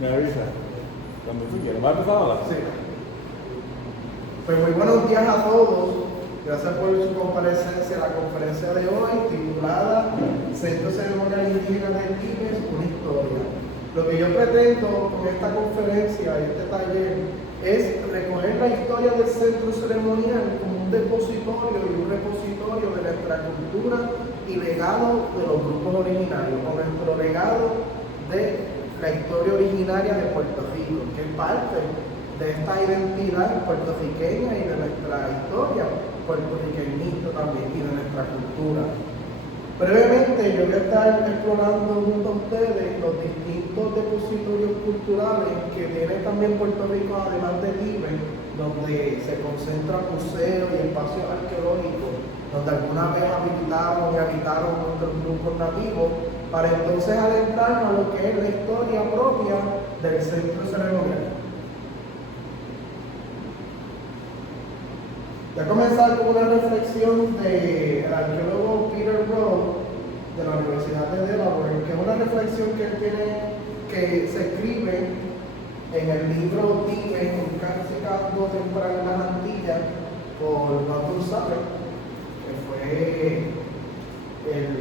Me avisa. Cuando tú quieras. ¿Va a empezar ahora? Sí. Pues muy buenos días a todos. Gracias por su comparecencia a la conferencia de hoy titulada Centro Ceremonial Indígena de Tibes, una historia. Lo que yo pretendo con esta conferencia y este taller es recoger la historia del centro ceremonial como un depositorio y un repositorio de nuestra cultura y legado de los grupos originarios, con nuestro legado de la historia originaria de Puerto Rico, que es parte de esta identidad puertorriqueña y de nuestra historia puertorriqueñista también y de nuestra cultura. Brevemente yo voy a estar explorando junto a ustedes los distintos depositorios culturales que tiene también Puerto Rico, además de Tibes, donde se concentran museos y espacios arqueológicos, donde alguna vez habitaron nuestros grupos nativos, para entonces adentrarnos a lo que es la historia propia del centro ceremonial. Voy a comenzar con una reflexión del arqueólogo Peter Rowe de la Universidad de Delaware, que es una reflexión que él tiene, que se escribe en el libro Tibes, un cacicazgo temprano en las Antillas, por Malcolm Sutter, que fue el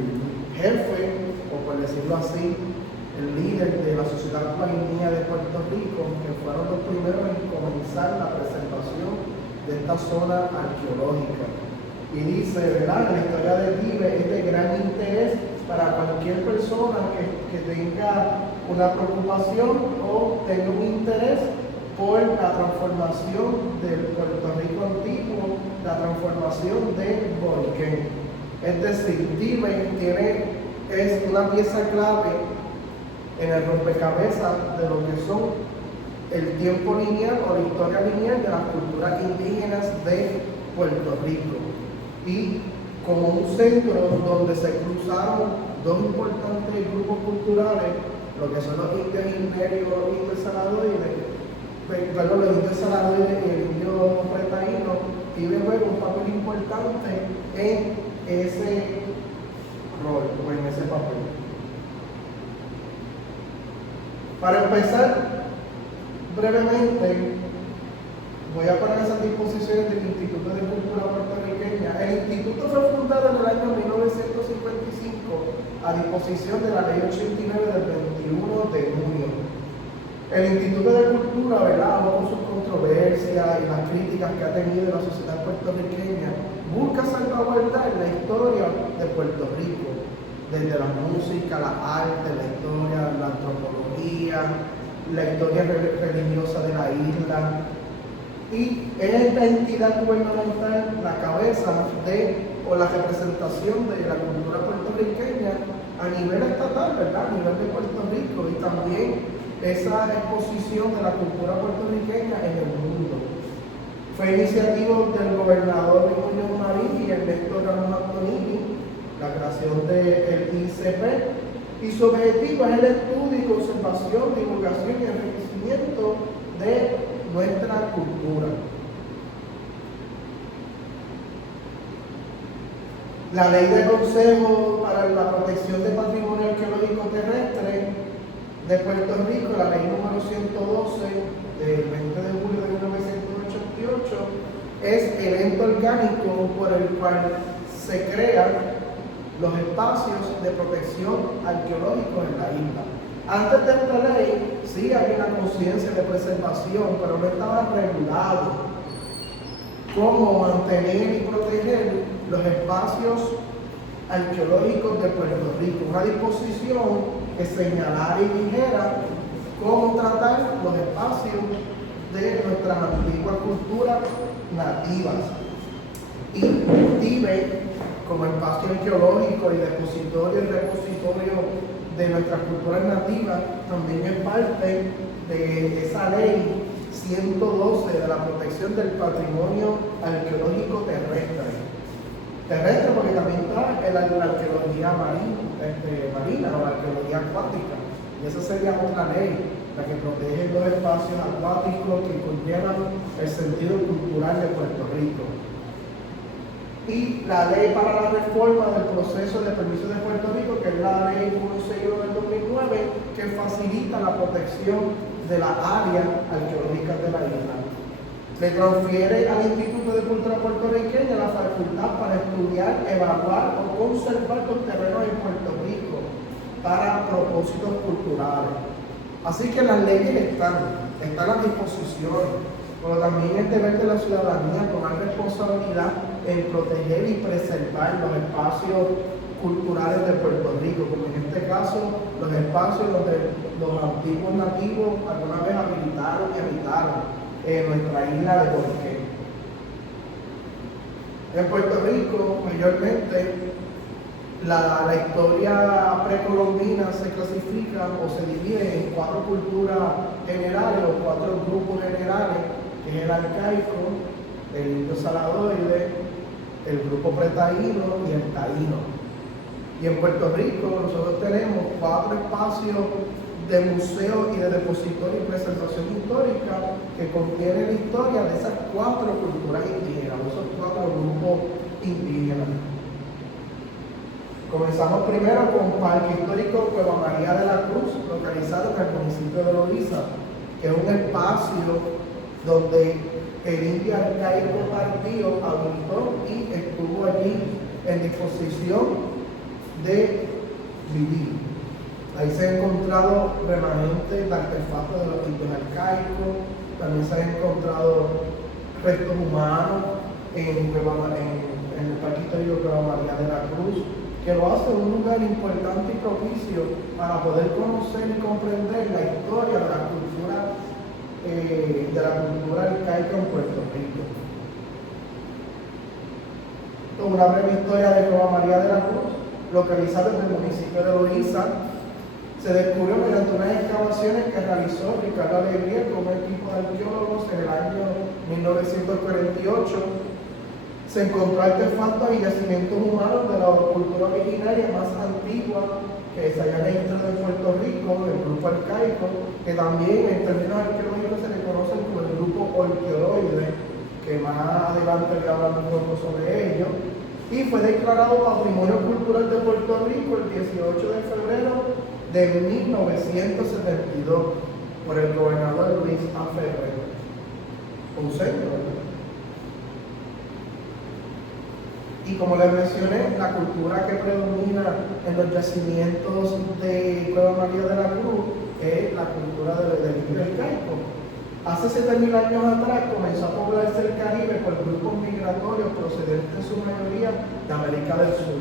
jefe, o por decirlo así, el líder de la Sociedad Guainía de Puerto Rico, que fueron los primeros en comenzar la preservación de esta zona arqueológica. Y dice, ¿verdad?, en la historia de Tibes, este gran interés para cualquier persona que tenga una preocupación o tenga un interés por la transformación del Puerto Rico antiguo, la transformación de Boiquén. Es decir, Tibes es una pieza clave en el rompecabezas de lo que son el tiempo lineal o la historia lineal de las culturas indígenas de Puerto Rico. Y como un centro donde se cruzaron dos importantes grupos culturales, lo que son los indios imperios, los indios saladoides, los indios saladoides y el indio retaíno, Tibes juega un papel importante en ese rol o en ese papel. Para empezar, brevemente, voy a poner esas disposiciones del Instituto de Cultura Puertorriqueña. El instituto fue fundado en el año 1955 a disposición de la Ley 89 del 21 de junio. El Instituto de Cultura, ¿verdad?, con sus controversias y las críticas que ha tenido la sociedad puertorriqueña, busca salvaguardar la historia de Puerto Rico, desde la música, la arte, la historia, la antropología, la historia religiosa de la isla, y es esta entidad gubernamental la cabeza o la representación de la cultura puertorriqueña a nivel estatal, ¿verdad?, a nivel de Puerto Rico, y también esa exposición de la cultura puertorriqueña en el mundo. Fue iniciativa del gobernador Luis Muñoz Marín y Ernesto Ramos Antonini la creación del ICP, y su objetivo es el estudio y conservación, divulgación y enriquecimiento de nuestra cultura. La Ley de Consejo para la Protección del Patrimonio Arqueológico Terrestre de Puerto Rico, la Ley número 112 del 20 de julio de 1988, es el ente orgánico por el cual se crean los espacios de protección arqueológica en la isla. Antes de esta ley, sí había una conciencia de preservación, pero no estaba regulado cómo mantener y proteger los espacios arqueológicos de Puerto Rico. Una disposición que señalara y dijera cómo tratar los espacios de nuestras antiguas culturas nativas. Y Tibes, como espacio arqueológico y depositorio y repositorio de nuestras culturas nativas, también es parte de esa ley 112 de la protección del patrimonio arqueológico terrestre. Terrestre porque también está la arqueología marina o la arqueología acuática. Y esa sería otra ley, la que protege los espacios acuáticos que conllevan el sentido cultural de Puerto Rico. Y la ley para la reforma del proceso de permiso de Puerto Rico, que es la ley 161 del 2009, que facilita la protección de la área arqueológica de la isla. Le transfiere al Instituto de Cultura Puertorriqueña la facultad para estudiar, evaluar o conservar los terrenos en Puerto Rico para propósitos culturales. Así que las leyes están a disposición, pero también es deber de la ciudadanía tomar responsabilidad en proteger y preservar los espacios culturales de Puerto Rico, como en este caso los espacios donde los antiguos nativos alguna vez habilitaron y habitaron nuestra isla de Borqué. En Puerto Rico, mayormente, la historia precolombina se clasifica o se divide en 4 culturas generales o 4 grupos generales, que es el arcaico, el indio saladoide, el grupo pretaíno y el taíno. Y en Puerto Rico nosotros tenemos 4 espacios de museo y de depositorio y preservación histórica que contienen la historia de esas 4 culturas indígenas, de esos 4 grupos indígenas. Comenzamos primero con Parque Histórico Cueva María de la Cruz, localizado en el municipio de Loíza, que es un espacio donde el indio arcaico tardío habitó y estuvo allí en disposición de vivir. Ahí se han encontrado remanentes de artefactos de los indios arcaicos, también se han encontrado restos humanos en el Parque Histórico Cueva María de la Cruz, que lo hace un lugar importante y propicio para poder conocer y comprender la historia de la cultura arcaica en Puerto Rico. Con una breve historia de Cueva María de la Cruz, localizada en el municipio de Loíza, se descubrió mediante unas excavaciones que realizó Ricardo Alegría con un equipo de arqueólogos en el año 1948. Se encontró artefactos y yacimientos humanos de la cultura originaria más antigua que se haya registrado en Puerto Rico, el grupo arcaico, que también en términos arqueológicos se le conoce como el grupo orqueoide, que más adelante le hablan un poco sobre ello, y fue declarado Patrimonio Cultural de Puerto Rico el 18 de febrero de 1972 por el gobernador Luis A. Ferrer. Ponceño, ¿verdad? Y como les mencioné, la cultura que predomina en los yacimientos de Cueva María de la Cruz es la cultura del indio arcaico. Hace 7.000 años atrás comenzó a poblarse el Caribe por grupos migratorios procedentes en su mayoría de América del Sur.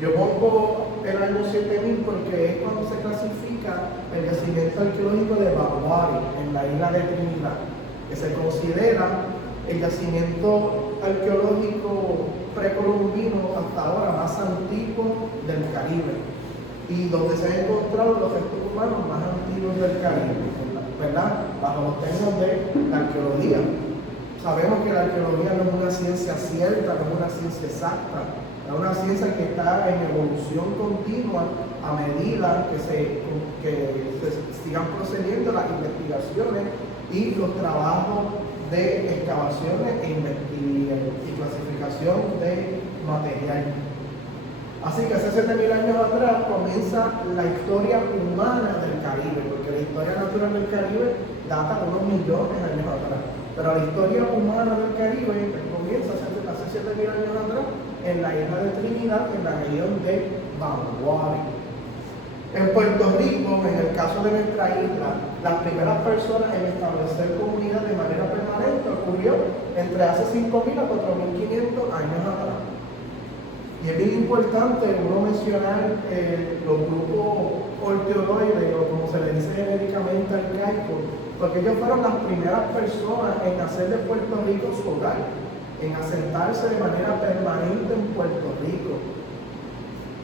Yo pongo el año 7000 porque es cuando se clasifica el yacimiento arqueológico de Baguari, en la isla de Trinidad, que se considera el yacimiento arqueológico precolombino hasta ahora más antiguo del Caribe y donde se han encontrado los restos humanos más antiguos del Caribe, ¿verdad? Bajo los términos de la arqueología. Sabemos que la arqueología no es una ciencia cierta, no es una ciencia exacta, es una ciencia que está en evolución continua a medida que se sigan procediendo las investigaciones y los trabajos de excavaciones y clasificación de material. Así que hace 7.000 años atrás comienza la historia humana del Caribe, porque la historia natural del Caribe data de unos millones de años atrás. Pero la historia humana del Caribe comienza hace 7.000 años atrás en la isla de Trinidad, en la región de Baguari. En Puerto Rico, en el caso de nuestra isla, las primeras personas en establecer comunidad de manera permanente ocurrió entre hace 5.000 a 4.500 años atrás. Y es bien importante uno mencionar los grupos orqueoides, o como se le dice genéricamente arcaicos, porque ellos fueron las primeras personas en hacer de Puerto Rico su hogar, en asentarse de manera permanente en Puerto Rico.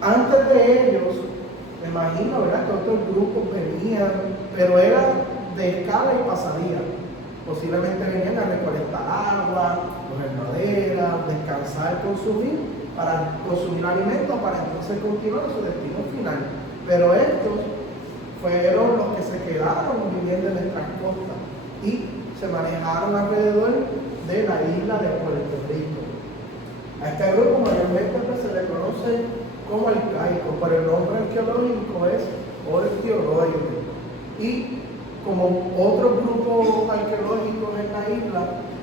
Antes de ellos, me imagino, ¿verdad?, que otros grupos venían, pero era de escala y pasadía. Posiblemente venían a recolectar agua, coger madera, descansar, consumir alimentos para entonces continuar su destino final. Pero estos fueron los que se quedaron viviendo en nuestras costas y se manejaron alrededor de la isla de Puerto Rico. A este grupo mayormente se le conoce como arcaico, pero el nombre arqueológico es orqueoide. Y como otros grupos arqueológicos en la isla,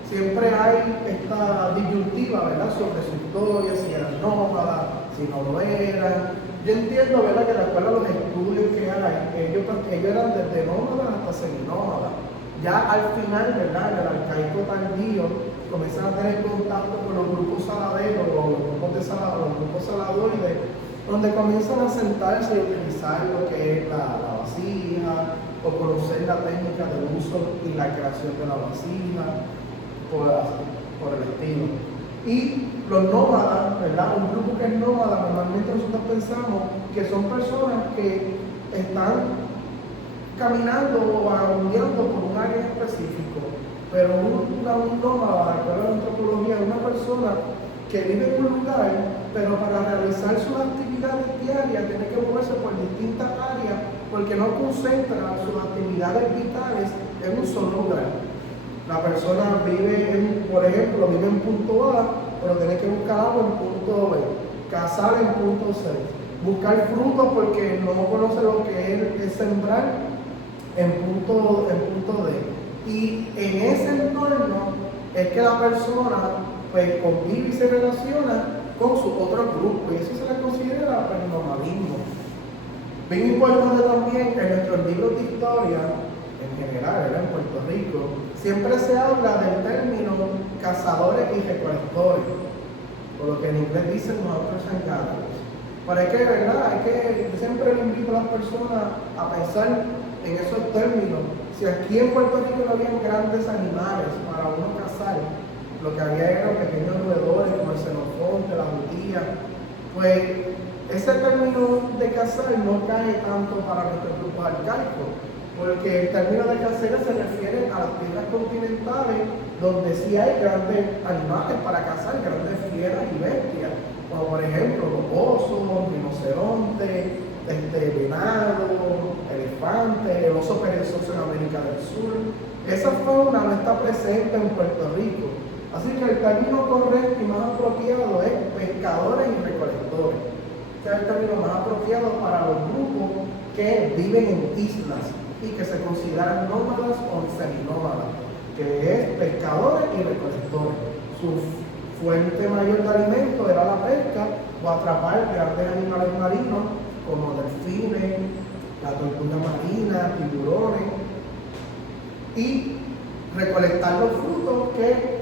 siempre hay esta disyuntiva, ¿verdad?, sobre su historia, si eran nómadas, si no lo eran. Yo entiendo, ¿verdad?, que de acuerdo a los estudios que hay, ellos eran desde nómadas hasta seminómadas. Ya al final, ¿verdad?, en el arcaico tardío, comienzan a tener contacto con los grupos saladeros, o los grupos saladoides, donde comienzan a sentarse y utilizar lo que es la vasija, o conocer la técnica del uso y la creación de la vasija, por el estilo. Y los nómadas, ¿verdad? Un grupo que es nómada, normalmente nosotros pensamos que son personas que están caminando o vagabundeando por un área específico. Pero un nómada, de acuerdo a la antropología, es una persona que vive en un lugar, pero para realizar sus actividades diarias tiene que moverse por distintas áreas porque no concentra sus actividades vitales en un solo lugar. La persona vive, por ejemplo, vive en punto A, pero tiene que buscar agua en punto B, cazar en punto C, buscar frutos porque no conoce lo que es sembrar en punto D. Y en ese entorno es que la persona pues convive y se relaciona con su otro grupo, y eso se le considera el nomadismo. Bien importante también que en nuestros libros de historia, en general, ¿verdad?, en Puerto Rico, siempre se habla del término cazadores y recolectores, o lo que en inglés dicen hunters and gatherers. Pero hay que, ¿verdad?, yo siempre le invito a las personas a pensar en esos términos. Si aquí en Puerto Rico no habían grandes animales para uno cazar, lo que había eran pequeños roedores como el xenofonte, la butía, pues ese término de cazar no cae tanto para nuestros grupos arcaicos, porque el término de cazar se refiere a las tierras continentales donde sí hay grandes animales para cazar, grandes fieras y bestias, como por ejemplo los osos, rinocerontes, venado, elefante, el oso perezoso en América del Sur. Esa fauna no está presente en Puerto Rico. Así que el término correcto y más apropiado es pescadores y recolectores. Este es el término más apropiado para los grupos que viven en islas y que se consideran nómadas o seminómadas, que es pescadores y recolectores. Su fuente mayor de alimento era la pesca o atrapar grandes animales marinos como delfines, la tortuga marina, tiburones, y recolectar los frutos que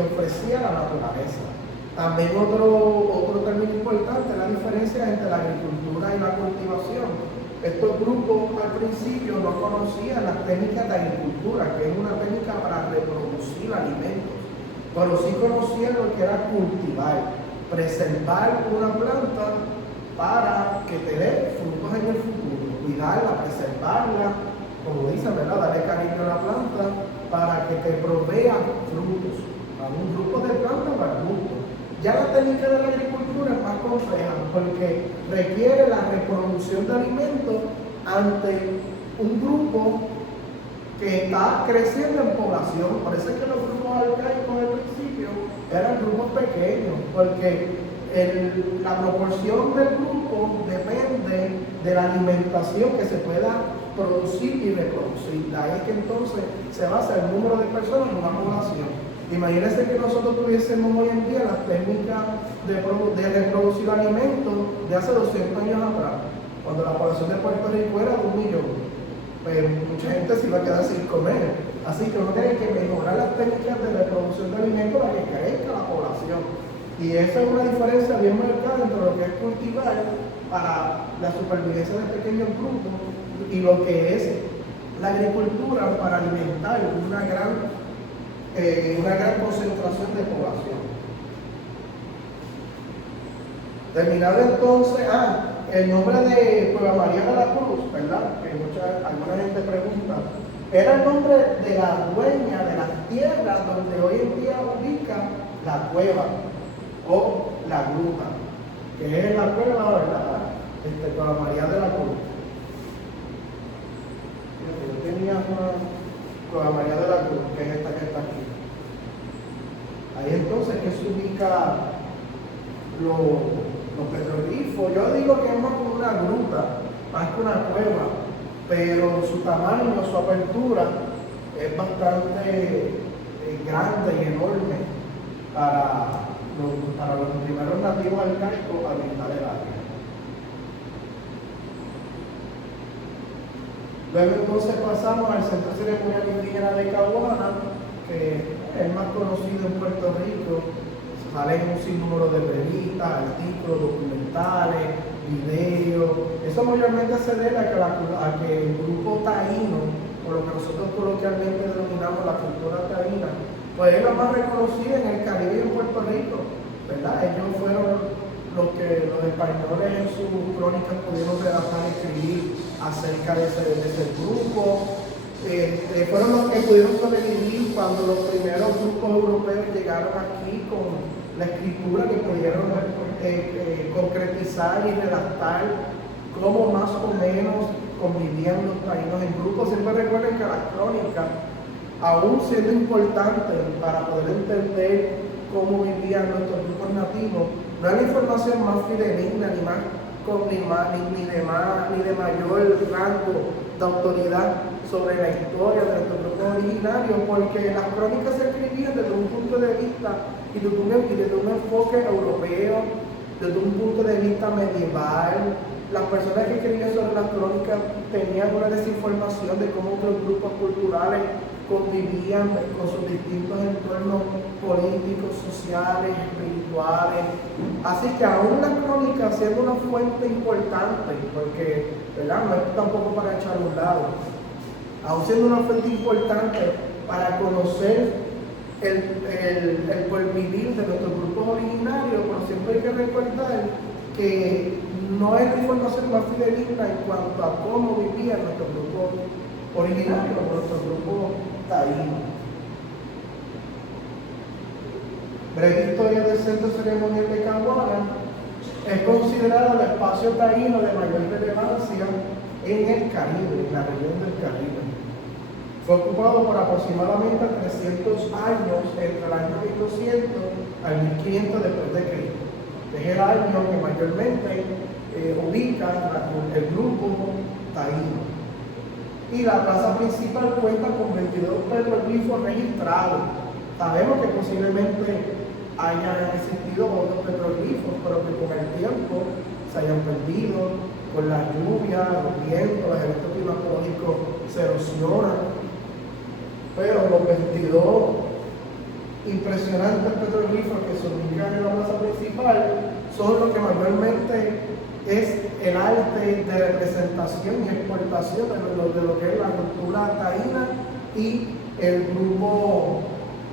ofrecía la naturaleza. También otro término importante es la diferencia entre la agricultura y la cultivación. Estos grupos al principio no conocían las técnicas de agricultura, que es una técnica para reproducir alimentos, pero sí conocían lo que era cultivar, preservar una planta para que te dé frutos en el futuro, cuidarla, preservarla, como dicen, ¿verdad?, darle cariño a la planta para que te provea frutos, a un grupo de plantas o arbustos. Ya la técnica de la agricultura es más compleja porque requiere la reproducción de alimentos ante un grupo que está creciendo en población. Por eso es que los grupos arcaicos al principio eran grupos pequeños, porque la proporción del grupo depende de la alimentación que se pueda producir y reproducir. De ahí es que entonces se basa el número de personas en una población. Imagínense que nosotros tuviésemos hoy en día las técnicas de reproducir alimentos de hace 200 años atrás, cuando la población de Puerto Rico era de 1 millón. Pues mucha gente se iba a quedar sin comer. Así que uno tiene que mejorar las técnicas de reproducción de alimentos para que crezca la población. Y esa es una diferencia bien marcada entre lo que es cultivar para la supervivencia de pequeños grupos y lo que es la agricultura para alimentar una gran concentración de población. Terminado entonces, el nombre de Cueva María de la Cruz, ¿verdad?, que alguna gente pregunta, era el nombre de la dueña de las tierras donde hoy en día ubica la cueva o la gruta, que es la cueva, ¿verdad?, Cueva María de la Cruz. Yo tenía una Cueva María de la Cruz, que es esta que está aquí. Ahí entonces que se ubica los petroglifos. Yo digo que es más como una gruta, más que una cueva, pero su tamaño, su apertura es bastante grande y enorme para los primeros nativos del casco habitar el área. Luego entonces pasamos al Centro Ceremonial Indígena de Caguana, que es más conocido en Puerto Rico. Salen un sinnúmero de revistas, artículos, documentales, videos. Eso mayormente se debe a que el grupo taíno, o lo que nosotros coloquialmente denominamos la cultura taína, pues es la más reconocida en el Caribe y en Puerto Rico, ¿verdad? Ellos fueron los españoles en sus crónicas pudieron redactar y escribir acerca de ese grupo. Fueron los que pudieron sobrevivir cuando los primeros grupos europeos llegaron aquí con la escritura, que pudieron concretizar y redactar cómo más o menos convivían los taínos en grupos. Siempre recuerden que las crónicas, aún siendo importantes para poder entender cómo vivían nuestros grupos nativos, no es la información más fidedigna ni de mayor rango de autoridad sobre la historia de nuestros grupos originarios, porque las crónicas se escribían desde un punto de vista y desde un enfoque europeo, desde un punto de vista medieval. Las personas que escribían sobre las crónicas tenían una desinformación de cómo otros grupos culturales convivían con sus distintos entornos políticos, sociales, espirituales. Así que aún la crónica, siendo una fuente importante, porque ¿verdad? No es tampoco para echar un lado, aún siendo una fuente importante para conocer el porvivir de nuestros grupos originarios, pero siempre hay que recordar que no es la información más fidedigna en cuanto a cómo vivían nuestros grupos originarios, nuestros grupos taínos. Breve historia del Centro Ceremonial de Caguana. Es considerado el espacio taíno de mayor relevancia en el Caribe, en la región del Caribe. Fue ocupado por aproximadamente 300 años entre el año 1200 al 1500 después de Cristo. Es el año que mayormente ubica el grupo taíno. Y la plaza principal cuenta con 22 petroglifos registrados. Sabemos que posiblemente hayan existido otros petroglifos, pero que con el tiempo se hayan perdido, con la lluvia, los vientos, los eventos climatológicos se erosionan. Pero los 22 impresionantes petroglifos que se ubican en la plaza principal son lo que mayormente es el arte de representación y exportación de lo que es la cultura taína y el grupo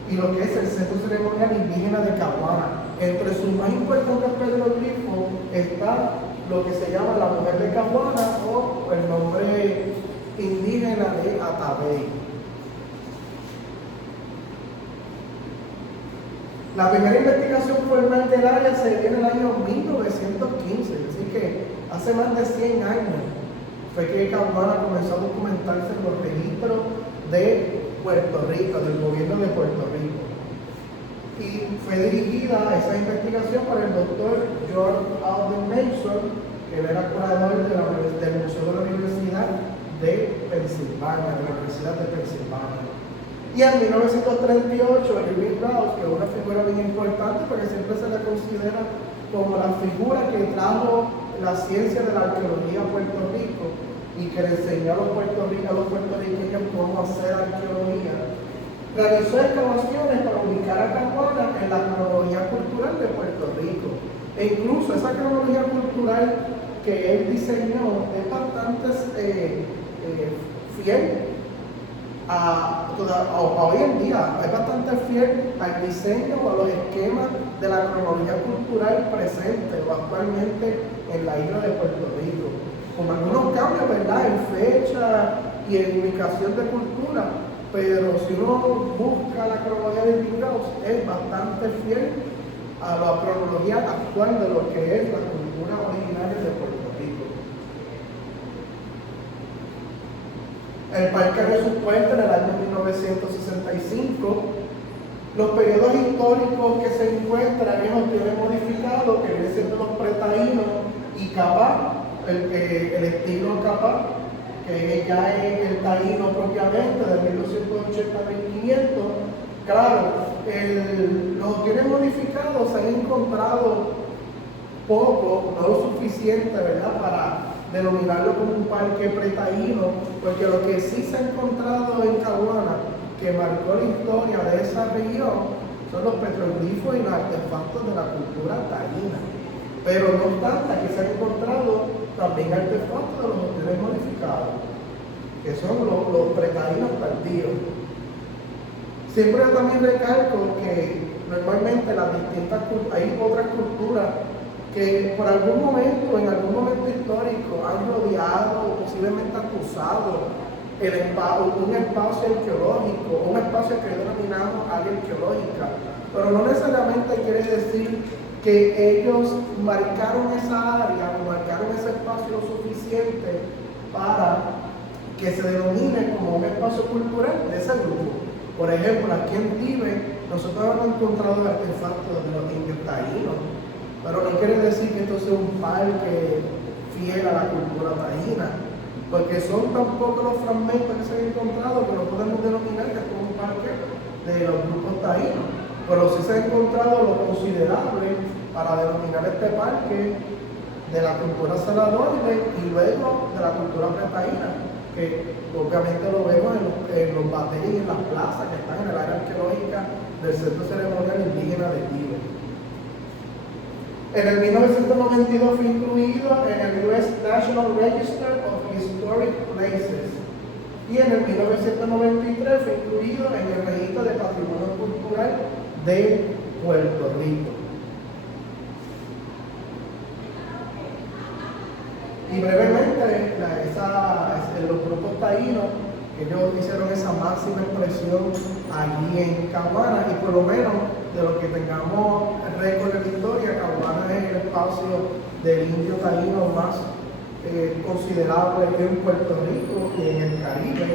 y lo que es el Centro Ceremonial Indígena de Caguana. Entre sus más importantes petroglifos está lo que se llama la Mujer de Caguana, o el nombre indígena de Atabey. La primera investigación formal del área se dio en el año 1915, así que hace más de 100 años fue que Caguana comenzó a documentarse en los registros de Puerto Rico, del gobierno de Puerto Rico. Y fue dirigida esa investigación por el doctor George Alden Mason, que era curador del Museo de la Universidad de Pensilvania, Y en 1938, Irving Rouse, que es una figura bien importante porque siempre se le considera como la figura que trajo la ciencia de la arqueología a Puerto Rico y que le enseñó a los puertorriqueños cómo hacer arqueología, realizó excavaciones para ubicar a Caguana en la cronología cultural de Puerto Rico. E incluso esa cronología cultural que él diseñó es bastante fiel hoy en día, es bastante fiel al diseño o a los esquemas de la cronología cultural presente o actualmente en la isla de Puerto Rico, con algunos cambios, ¿verdad?, en fecha y en ubicación de cultura, pero si uno busca la cronología de Rouse, es bastante fiel a la cronología actual de lo que es la cultura originaria de Puerto Rico. El parque de sus puertas en el año 1965. Los periodos históricos que se encuentran en los tienen modificado, que vienen siendo los pretaínos y Capá, el estilo Capá, que ya es el taíno propiamente, de 1280 a 1500. Claro, los bienes modificados se han encontrado poco, no lo suficiente, ¿verdad?, para denominarlo como un parque pretaíno, porque lo que sí se ha encontrado en Caguana, que marcó la historia de esa región, son los petroglifos y los artefactos de la cultura taína. Pero no obstante, aquí se han encontrado también artefactos de los bienes modificados, que son los pretaínos perdidos. Siempre yo también recalco que normalmente las distintas hay otras culturas que por algún momento, en algún momento histórico, han rodeado o posiblemente acusado un espacio arqueológico, un espacio que denominamos área arqueológica, pero no necesariamente quiere decir que ellos marcaron esa área o marcaron ese espacio lo suficiente para que se denomine como un espacio cultural de ese grupo. Por ejemplo, aquí en Tíbet, nosotros hemos encontrado artefactos de los indios taínos, pero no quiere decir que esto sea un parque fiel a la cultura taína, porque son tan pocos los fragmentos que se han encontrado que no podemos denominar que es un parque de los grupos taínos, pero sí se ha encontrado lo considerable para denominar este parque de la cultura saladoide y luego de la cultura pretaína, que obviamente lo vemos en los bateos y en las plazas que están en el área arqueológica del Centro Ceremonial Indígena de Tíbet. En el 1992 fue incluido en el US National Register of Historic Places y en el 1993 fue incluido en el Registro de Patrimonio Cultural de Puerto Rico. Y brevemente, los grupos taínos, ellos hicieron esa máxima expresión allí en Caguana, y por lo menos de lo que tengamos récord de la historia, Caguana es el espacio del indio taíno más considerable en Puerto Rico y en el Caribe.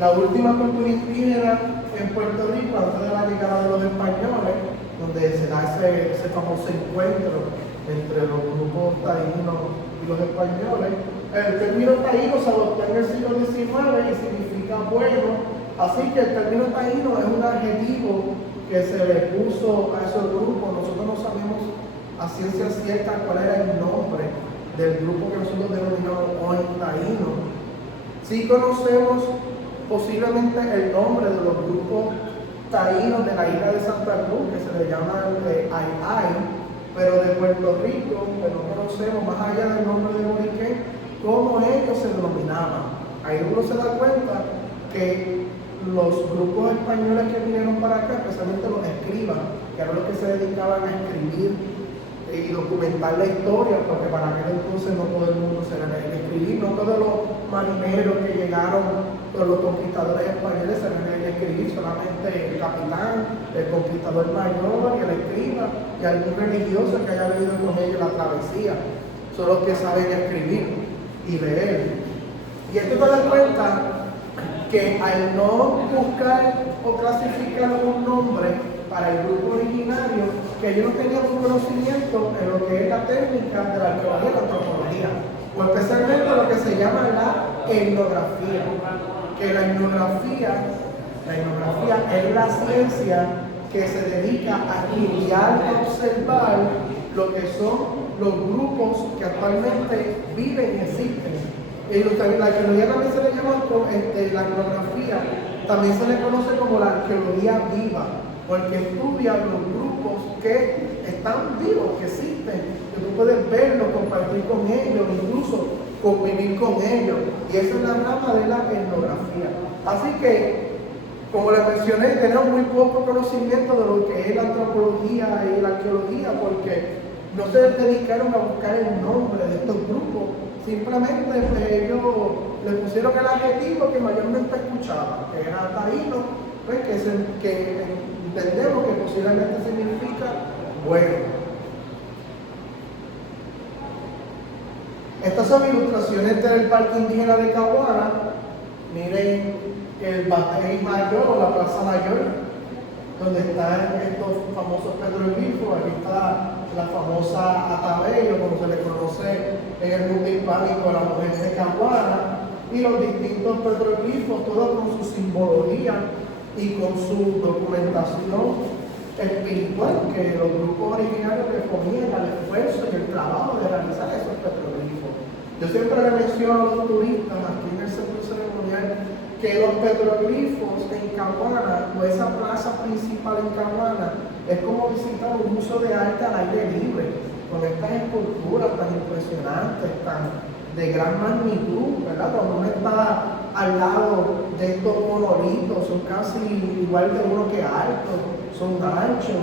La última cultura indígena en Puerto Rico, antes de la llegada de los españoles, donde se da ese famoso encuentro entre los grupos taínos y los españoles. El término taíno se adoptó en el siglo XIX y significa bueno, así que el término taíno es un adjetivo que se le puso a esos grupos. Nosotros no sabemos a ciencia cierta cuál era el nombre del grupo que nosotros denominamos hoy taíno. Sí conocemos posiblemente el nombre de los grupos taínos de la isla de Santa Cruz, que se le llaman Ay, pero de Puerto Rico, que no conocemos más allá del nombre de origen, cómo ellos se denominaban. Ahí uno se da cuenta que los grupos españoles que vinieron para acá, especialmente los escribas, que eran los que se dedicaban a escribir y documentar la historia, porque para aquel entonces no todo el mundo se le escribir, no todos los marineros que llegaron con los conquistadores españoles se le escribir, solamente el capitán, el conquistador mayor y el escriba y algún religioso que haya venido con ellos la travesía, son los que saben escribir y leer. Y esto te das cuenta que al no buscar o clasificar un nombre para el grupo originario, que ellos no tenían un conocimiento en lo que es la técnica de la arqueología y la antropología, o especialmente lo que se llama la etnografía, que la etnografía es la ciencia que se dedica a estudiar y observar lo que son los grupos que actualmente viven y existen. La arqueología también se le llama la etnografía, también se le conoce como la arqueología viva, porque estudia los grupos que están vivos, que existen, que tú puedes verlos, compartir con ellos, incluso convivir con ellos. Y esa es la rama de la etnografía. Así que, como les mencioné, tenemos muy poco conocimiento de lo que es la antropología y la arqueología, porque no se dedicaron a buscar el nombre de estos grupos. Simplemente ellos le pusieron el adjetivo que mayormente escuchaban, que era taíno, pues, que entendemos que posiblemente significa bueno. Estas son ilustraciones del Parque Indígena de Caguana. Miren el batey mayor o la plaza mayor, donde están estos famosos petroglifos. Aquí está la famosa Atabello, como se le conoce en el mundo hispánico, la mujer de Caguana. y los distintos petroglifos, todos con su simbología y con su documentación espiritual que los grupos originarios le ponían al esfuerzo y el trabajo de realizar esos petroglifos. Yo siempre le menciono a los turistas aquí en el centro ceremonial que los petroglifos en Caguana, o esa plaza principal en Caguana, es como visitar un museo de arte al aire libre, con estas esculturas tan impresionantes, tan de gran magnitud, ¿verdad? Cuando uno está al lado de estos monolitos, son casi igual de uno que altos, son anchos.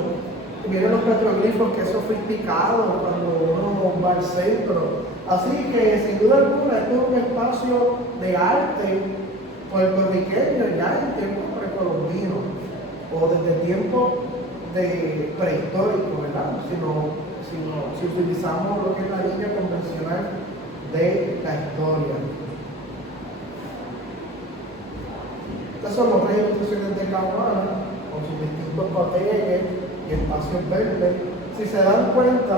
Vienen los petroglifos que son sofisticados cuando uno va al centro. Así que, sin duda alguna, este es un espacio de arte puertorriqueño ya en tiempos precolombinos, o desde tiempos de prehistórico, ¿verdad? Si utilizamos lo que es la línea convencional de la historia. Estas son las tres instituciones de Caguana, con sus distintos bategues y espacios verdes. Si se dan cuenta,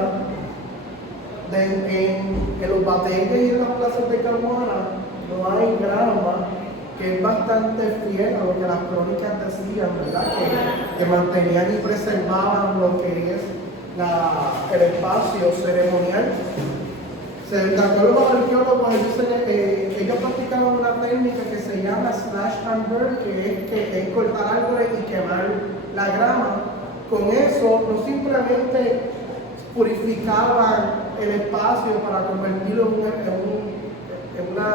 en los bategues y en las plazas de Caguana no hay grama, que es bastante fiel a lo que las crónicas decían, ¿verdad? Que mantenían y preservaban lo que es el espacio ceremonial. De acuerdo con los arqueólogos, ellos practicaban una técnica que se llama slash and burn, que es cortar árboles y quemar la grama. Con eso no simplemente purificaban el espacio para convertirlo en una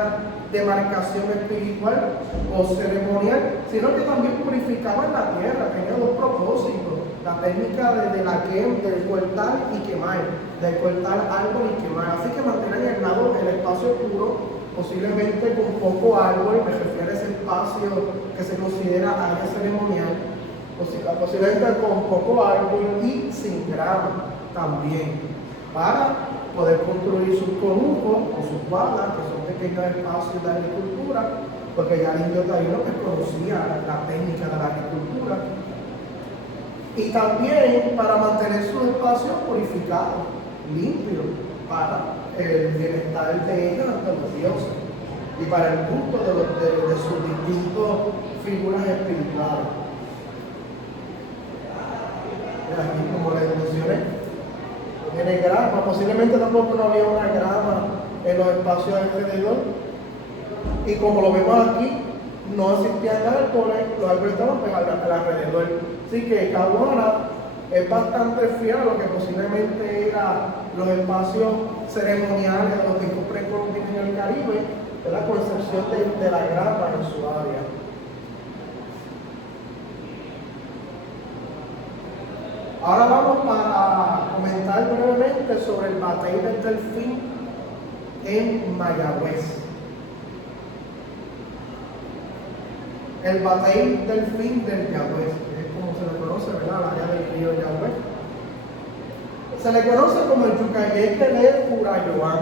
demarcación espiritual o ceremonial, sino que también purificaban la tierra. Tenía dos propósitos: la técnica del cortar y quemar, de cortar árbol y quemar. Así que mantenían el lado del espacio puro, posiblemente con poco árbol, me refiero a ese espacio que se considera área ceremonial, posiblemente con poco árbol y sin grama también, para poder construir sus conucos o sus balas, que son pequeños espacios de agricultura, porque ya el indio taíno que conocía la técnica de la agricultura. Y también para mantener sus espacios purificados, limpios, para el bienestar de ellos ante los dioses y para el culto de sus distintas figuras espirituales. Aquí, como les mencioné, tiene grama, posiblemente tampoco no había una grama en los espacios alrededor, y como lo vemos aquí, no existían árboles, los árboles estaban pegados alrededor. Así que Caguana es bastante fiel a lo que posiblemente eran los espacios ceremoniales de los tiempos precolombinos en el Caribe, ¿verdad? Con excepción de la grama en su área. Ahora vamos para comentar brevemente sobre el batey del Delfín en Mayagüez. El batey Delfín del Yagüez, que es como se le conoce, ¿verdad?, al área del río Yagüez. Se le conoce como el Yucayeque de Curayoán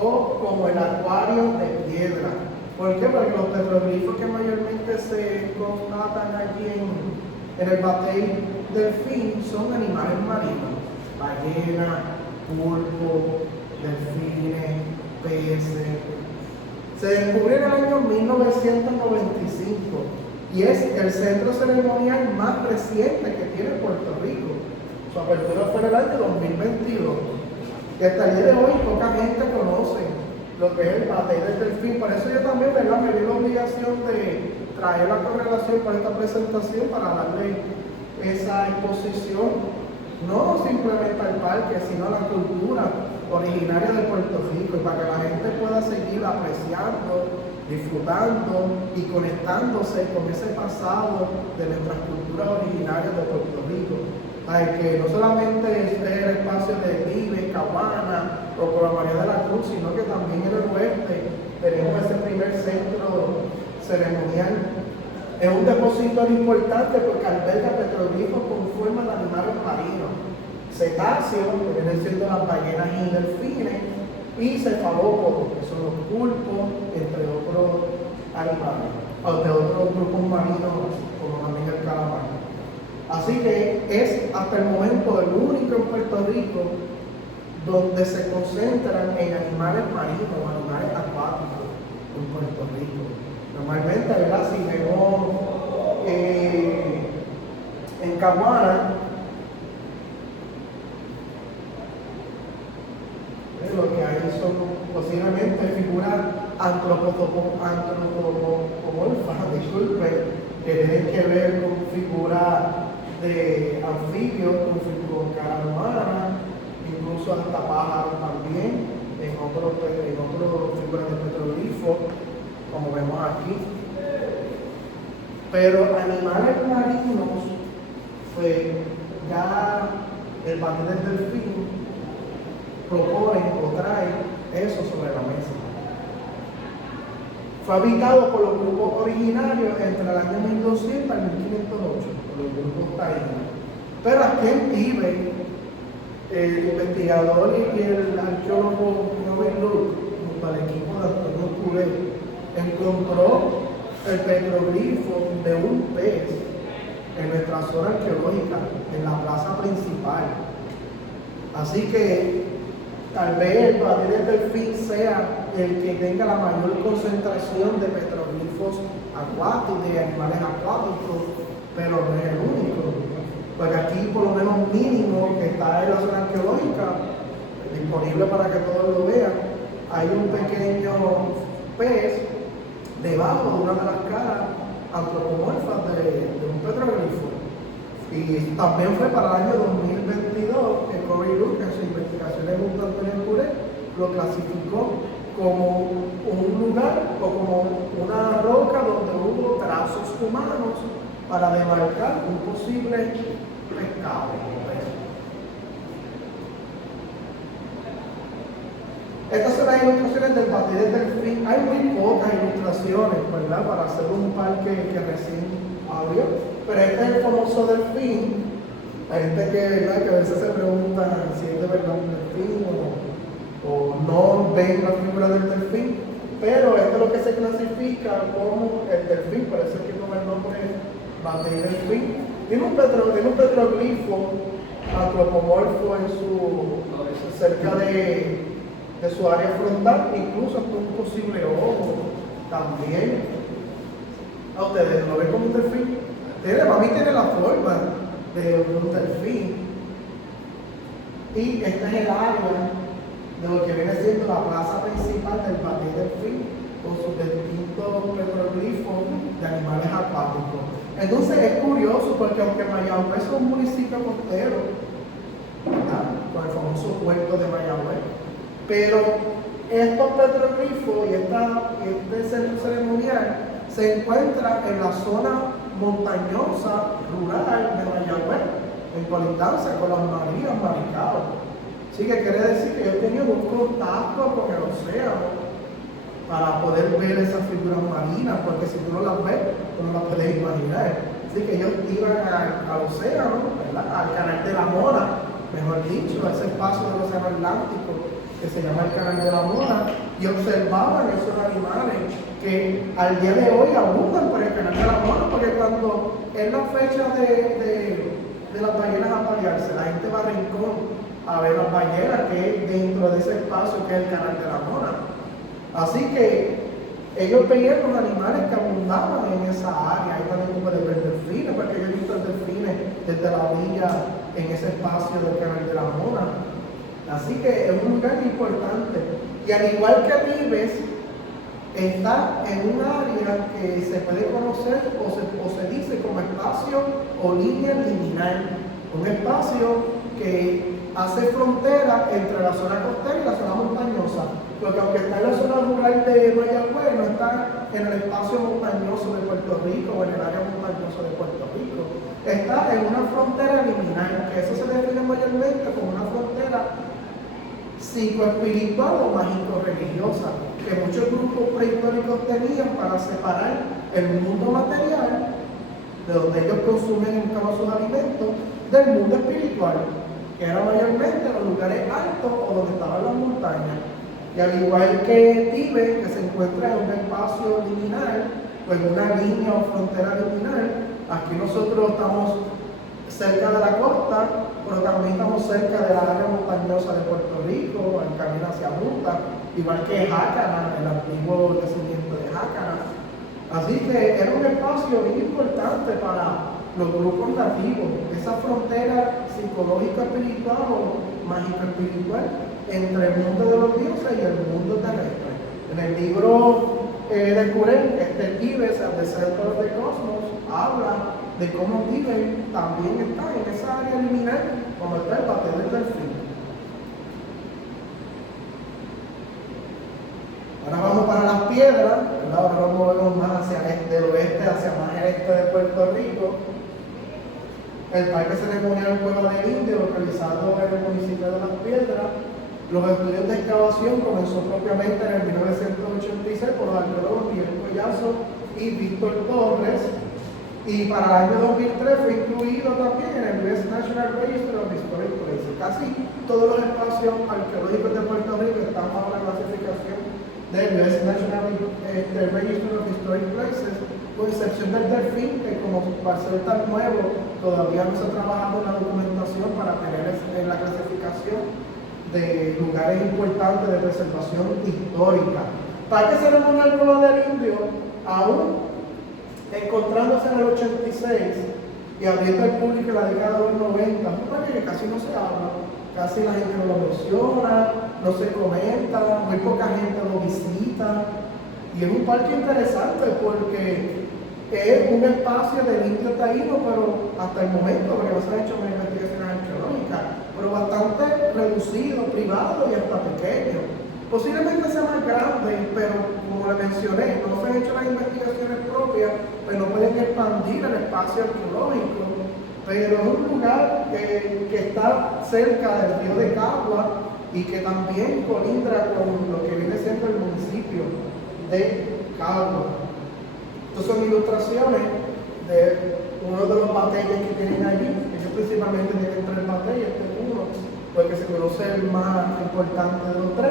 o como el acuario de piedra. ¿Por qué? Porque los petroglifos que mayormente se constatan allí en el batey Delfín son animales marinos: ballenas, pulpo, delfines, peces. Se descubrió en el año 1995 y es el centro ceremonial más reciente que tiene Puerto Rico. Su apertura fue en el año 2022. Y hasta el día de hoy poca gente conoce lo que es el batey del Delfín. Por eso yo también, ¿verdad?, me di la obligación de traer la correlación para esta presentación, para darle esa exposición, no simplemente al parque, sino a la cultura originaria de Puerto Rico, y para que la gente pueda seguir apreciando, disfrutando y conectándose con ese pasado de nuestras culturas originarias de Puerto Rico. Que no solamente es el espacio de Vive, Caguana o Cora María de la Cruz, sino que también en el oeste tenemos ese primer centro ceremonial. Es un depositorio importante porque alberga petroglifos con forma de animales marinos, cetáceos, que vienen siendo las ballenas y delfines, y cefalópodos, que son los pulpos, entre otros animales, o de otros grupos marinos, como también el calamar. Así que es hasta el momento el único en Puerto Rico donde se concentran en animales marinos, animales acuáticos. en Puerto Rico. Normalmente, ¿verdad? Si vemos en Caguana, lo que hay son posiblemente figuras antropomorfas, disculpe, que tienen que ver con figuras de anfibios, con cara humana, incluso hasta pájaros también, en otros figuras de petroglifos, como vemos aquí. Pero animales marinos, pues ya el papel del delfín proponen o traen eso sobre la mesa. Fue habitado por los grupos originarios entre el año 1200 al 1508, por los grupos taínos. Pero aquí en Tíbet, el investigador y el arqueólogo Robert Luke, junto al equipo de Antonio Curé, encontró el petroglifo de un pez en nuestra zona arqueológica, en la plaza principal. Así que tal vez el papel del delfín sea el que tenga la mayor concentración de petroglifos acuáticos, de animales acuáticos, pero no es el único. Porque aquí, por lo menos mínimo, que está en la zona arqueológica, disponible para que todos lo vean, hay un pequeño pez debajo de una de las caras antropomorfas de un petroglifo. Y también fue para el año 2022 que Corey Luke, en su investigación junto a Antonio Curé, lo clasificó como un lugar o como una roca donde hubo trazos humanos para demarcar un posible pescado. Estas son las ilustraciones del papel del delfín. Hay muy pocas ilustraciones, ¿verdad? Para hacer un parque que recién abrió. Pero este es el famoso delfín. Hay gente que a veces se pregunta si es de verdad un delfín o no ven la figura del delfín. Pero esto es lo que se clasifica como el delfín, por eso es que toma el nombre papel delfín. Tiene un petroglifo antropomorfo cerca de su área frontal, incluso hasta un posible ojo también. ¿A ustedes lo ven como un delfín? Para mí tiene la forma de un delfín. Y esta es el área de lo que viene siendo la plaza principal del papel delfín, con sus distintos petroglifos de animales acuáticos. Entonces es curioso porque aunque Mayagüez es un municipio costero, ¿verdad?, con el famoso puerto de Mayagüez, pero estos petroglifos y este centro ceremonial se encuentra en la zona montañosa rural de Mayagüez, en colindancia con las Marías Maricadas. Así que quiere decir que yo tenía un contacto con el océano para poder ver esas figuras marinas, porque si tú no las ves, tú no las puedes imaginar. Así que ellos iban al océano, ¿verdad?, al canal de la Mona, mejor dicho, a ese espacio del océano Atlántico que se llama el canal de la Mona, y observaban esos animales que al día de hoy abundan por el canal de la Mona, porque cuando es la fecha de las ballenas aparearse, la gente va a Rincón a ver las ballenas, que es dentro de ese espacio que es el canal de la Mona. Así que ellos veían los animales que abundaban en esa área. Ahí también tú puedes ver delfines, porque yo he visto delfines desde la orilla en ese espacio del canal de la Mona. Así que es un lugar importante. Y al igual que Vives, está en un área que se puede conocer o se dice como espacio o línea liminal. Un espacio que hace frontera entre la zona costera y la zona montañosa. Porque aunque está en la zona rural de Mayagüez, no está en el espacio montañoso de Puerto Rico o en el área montañosa de Puerto Rico. Está en una frontera liminal, que eso se define mayormente como una frontera psicoespiritual o mágico-religiosa, que muchos grupos prehistóricos tenían para separar el mundo material, de donde ellos consumen y buscaban sus alimentos, del mundo espiritual, que era mayormente los lugares altos o donde estaban las montañas. Y al igual que Tíbet, que se encuentra en un espacio liminal, o en una línea o frontera liminal, aquí nosotros estamos cerca de la costa, pero también estamos cerca de la área montañosa de Puerto Rico, el camino hacia Ruta, igual que Jácana, el antiguo yacimiento Así que era un espacio bien importante para los grupos nativos, esa frontera psicológica espiritual o mágica espiritual entre el mundo de los dioses y el mundo terrestre. En el libro de Curén, Ives, The Center of the Cosmos, habla de cómo Tíbet también está en esa área liminal, como está el bateo del delfín. Ahora vamos para las piedras, ¿verdad? Ahora nos movemos más hacia del oeste, hacia más el este de Puerto Rico. El Parque Ceremonial Cueva del Indio, localizado en el municipio de Las Piedras. Los estudios de excavación comenzó propiamente en el 1986 por los arqueólogos Miguel Collazo y Víctor Torres, y para el año 2003 fue incluido también en el US National Register of Historic Places. Casi todos los espacios arqueológicos de Puerto Rico están bajo la clasificación del US National Register of Historic Places, con excepción del delfín, que como va a ser tan nuevo, todavía no se ha trabajado en la documentación para tener en la clasificación de lugares importantes de preservación histórica. Parque Ceremonial Cueva del Indio, aún encontrándose en el 86 y abriendo al público en la década de los 90, un parque que casi no se habla, casi la gente no lo menciona, no se comenta, muy poca gente lo visita, y es un parque interesante porque es un espacio del indio taíno, pero hasta el momento, porque no se han hecho más investigaciones arqueológicas, pero bastante reducido, privado y hasta pequeño. Posiblemente sea más grande, pero como le mencioné, no se han hecho las investigaciones propias, pues no pueden expandir el espacio arqueológico, pero es un lugar que está cerca del río de Cagua y que también colindra con lo que viene siendo el municipio de Cagua. Estas son ilustraciones de uno de los batalles que tienen allí. Ellos principalmente tienen 3 batalles, este es uno, porque se conoce el más importante de los 3.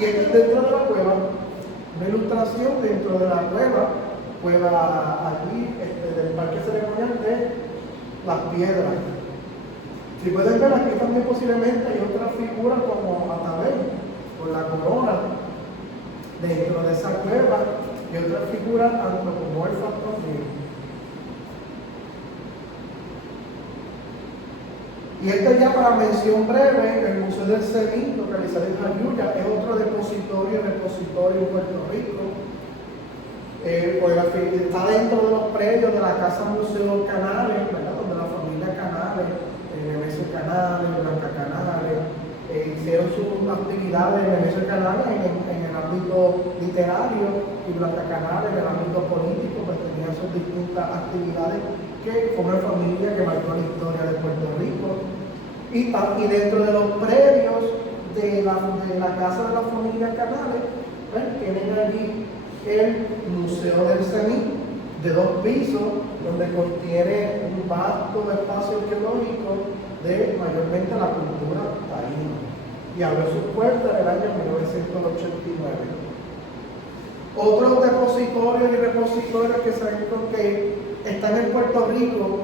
Y este es dentro de la cueva, una ilustración dentro de la cueva allí del Parque Ceremonial de Las Piedras. Si pueden ver aquí también posiblemente hay otra figura como Atabey, con la corona dentro de esa cueva, y otra figura antropomorfa también. Y esto ya para mención breve, el Museo del CENI, localizado en Jayuya, es otro repositorio en Puerto Rico. Está dentro de los predios de la Casa Museo Canales, ¿verdad? Donde la familia Canales, Nemesio Canales, Blanca Canales, hicieron sus actividades en Nemesio Canales en el ámbito literario y Blanca Canales en el ámbito político, pues tenían sus distintas actividades que fue una familia que marcó la historia de Puerto Rico. Y dentro de los predios de la casa de la familia Canales, pues, tienen allí el Museo del CENI de 2 pisos, donde contiene un vasto espacio arqueológico de mayormente la cultura taína. Y abrió sus puertas en el año 1989. Otros depositorios y repositorios que están en Puerto Rico,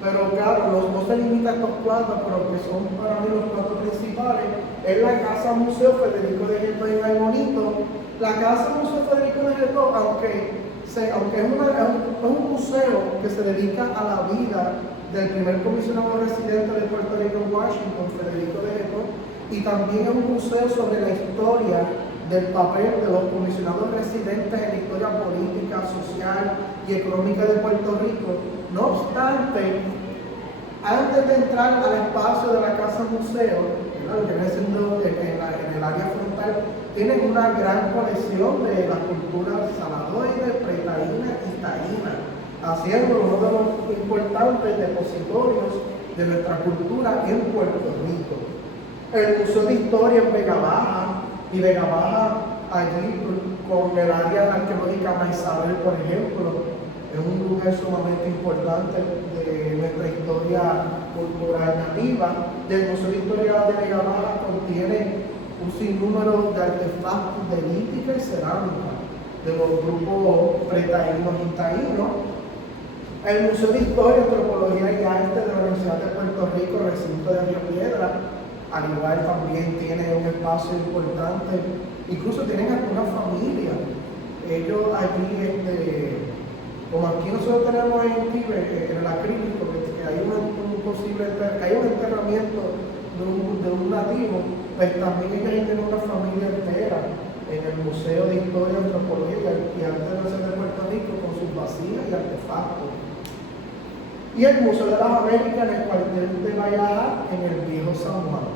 pero claro, no se limita a estos 4, pero que son para mí los 4 principales, es la Casa Museo Federico de Getó en Aimonito. La Casa Museo Federico de Getó, aunque es un museo que se dedica a la vida del primer comisionado residente de Puerto Rico en Washington, Federico de Getó, y también es un museo sobre la historia del papel de los comisionados residentes en la historia política, social y económica de Puerto Rico. No obstante, antes de entrar al espacio de la Casa Museo, lo que viene siendo en el área frontal, tienen una gran colección de las culturas saladoides, pretaína y taína, haciendo uno de los importantes depositorios de nuestra cultura en Puerto Rico. El Museo de Historia en Vega Baja, y Vega Baja allí con el área arqueológica Maisabel, por ejemplo, es un lugar sumamente importante de nuestra historia cultural nativa. Del Museo de Historia de Vega Baja contiene un sinnúmero de artefactos de lítica y cerámica de los grupos pretaínos y taínos. El Museo de Historia, Antropología y Arte de la Universidad de Puerto Rico, recinto de Río Piedra, al igual también tiene un espacio importante, incluso tienen alguna familia. Ellos allí vemos en Tíbet, en el acrílico, que hay un posible que hay un enterramiento de un nativo, pues también ellos tienen una familia entera en el Museo de Historia, Antropología y Arte Nacional de Puerto Rico con sus vasijas y artefactos. Y el Museo de las Américas en el cuartel de Valleja en el Viejo San Juan.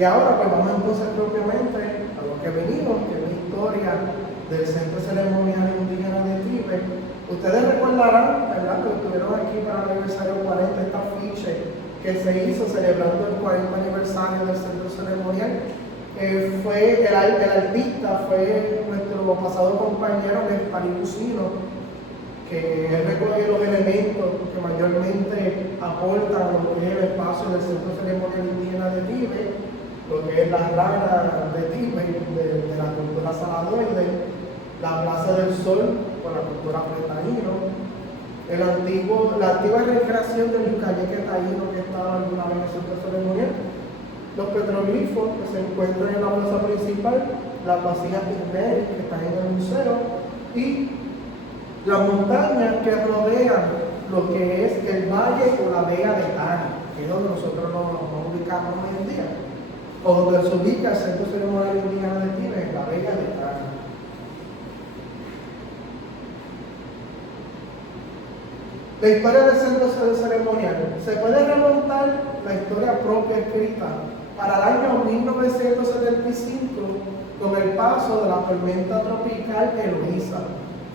Y ahora pues vamos entonces propiamente a lo que venimos, que es la historia del Centro Ceremonial Indígena de Tíbet. Ustedes recordarán, ¿verdad?, que estuvieron aquí para el aniversario 40, esta afiche que se hizo celebrando el 40 aniversario del Centro Ceremonial. Fue el artista fue nuestro pasado compañero Gaspar Lucino, que él recoge los elementos que mayormente aportan a lo que es el espacio del Centro Ceremonial Indígena de Tíbet, lo que es la rana de Tíbet, de la cultura saladoide, la Plaza del Sol con la cultura pretaíno, la antigua recreación del yucayeque taíno que estaba alguna vez en el Centro Ceremonial, los petroglifos que se encuentran en la plaza principal, las vasijas pigmeas que están en el museo y las montañas que rodean lo que es el valle o la vega de Tani, que es donde nosotros nos ubicamos hoy en día, o donde se ubica el Centro Ceremonial Indígena de Tíbet, en la vega de Tani. La historia del Centro Ceremonial se puede remontar la historia propia escrita para el año 1975 con el paso de la tormenta tropical Eloísa.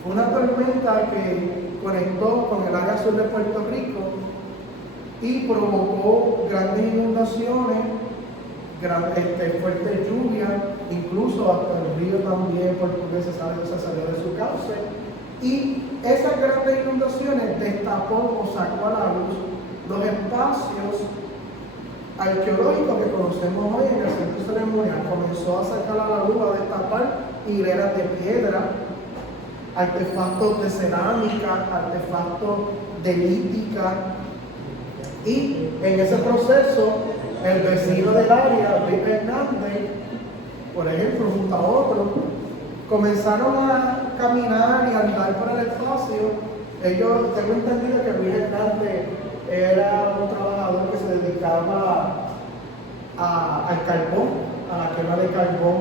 Fue una tormenta que conectó con el área sur de Puerto Rico y provocó grandes inundaciones, fuertes lluvias, incluso hasta el río también portugués se salió de su cauce. Y esas grandes inundaciones destapó o sacó a la luz los espacios arqueológicos que conocemos hoy en el Centro Ceremonial. Comenzó a sacar a la luz, a destapar hileras de piedra, artefactos de cerámica, artefactos de lítica, y en ese proceso el vecino del área, Luis Hernández, por ejemplo, junto a otros, comenzaron a caminar y a andar por el espacio. Ellos, tengo entendido que Luis Hernández era un trabajador que se dedicaba al carbón, a la quema de carbón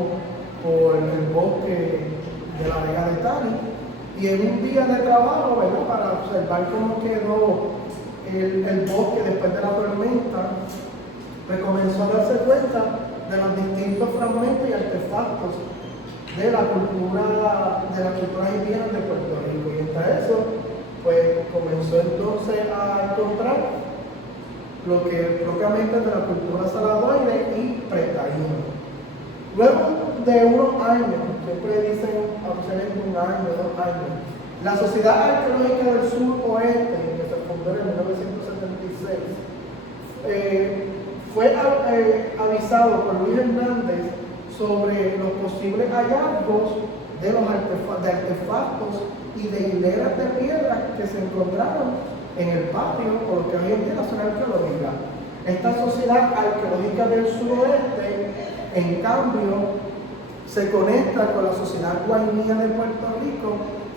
por el bosque de la vega de Tani. Y en un día de trabajo, ¿verdad?, para observar cómo quedó el bosque después de la tormenta, pues comenzó a darse cuenta de los distintos fragmentos y artefactos de la cultura indígena de Puerto Rico. Y entre eso, pues comenzó entonces a encontrar lo que propiamente es de la cultura saladoide y pretaíno. Luego de unos años, siempre dicen aproximadamente un año, 2 años, la Sociedad Arqueológica del Sur Oeste, que se fundó en 1976, fue avisado por Luis Hernández sobre los posibles hallazgos de artefactos y de hileras de piedras que se encontraron en el patio, o lo que hoy en día es la zona arqueológica. Esta Sociedad Arqueológica del Suroeste, en cambio, se conecta con la Sociedad Guainía de Puerto Rico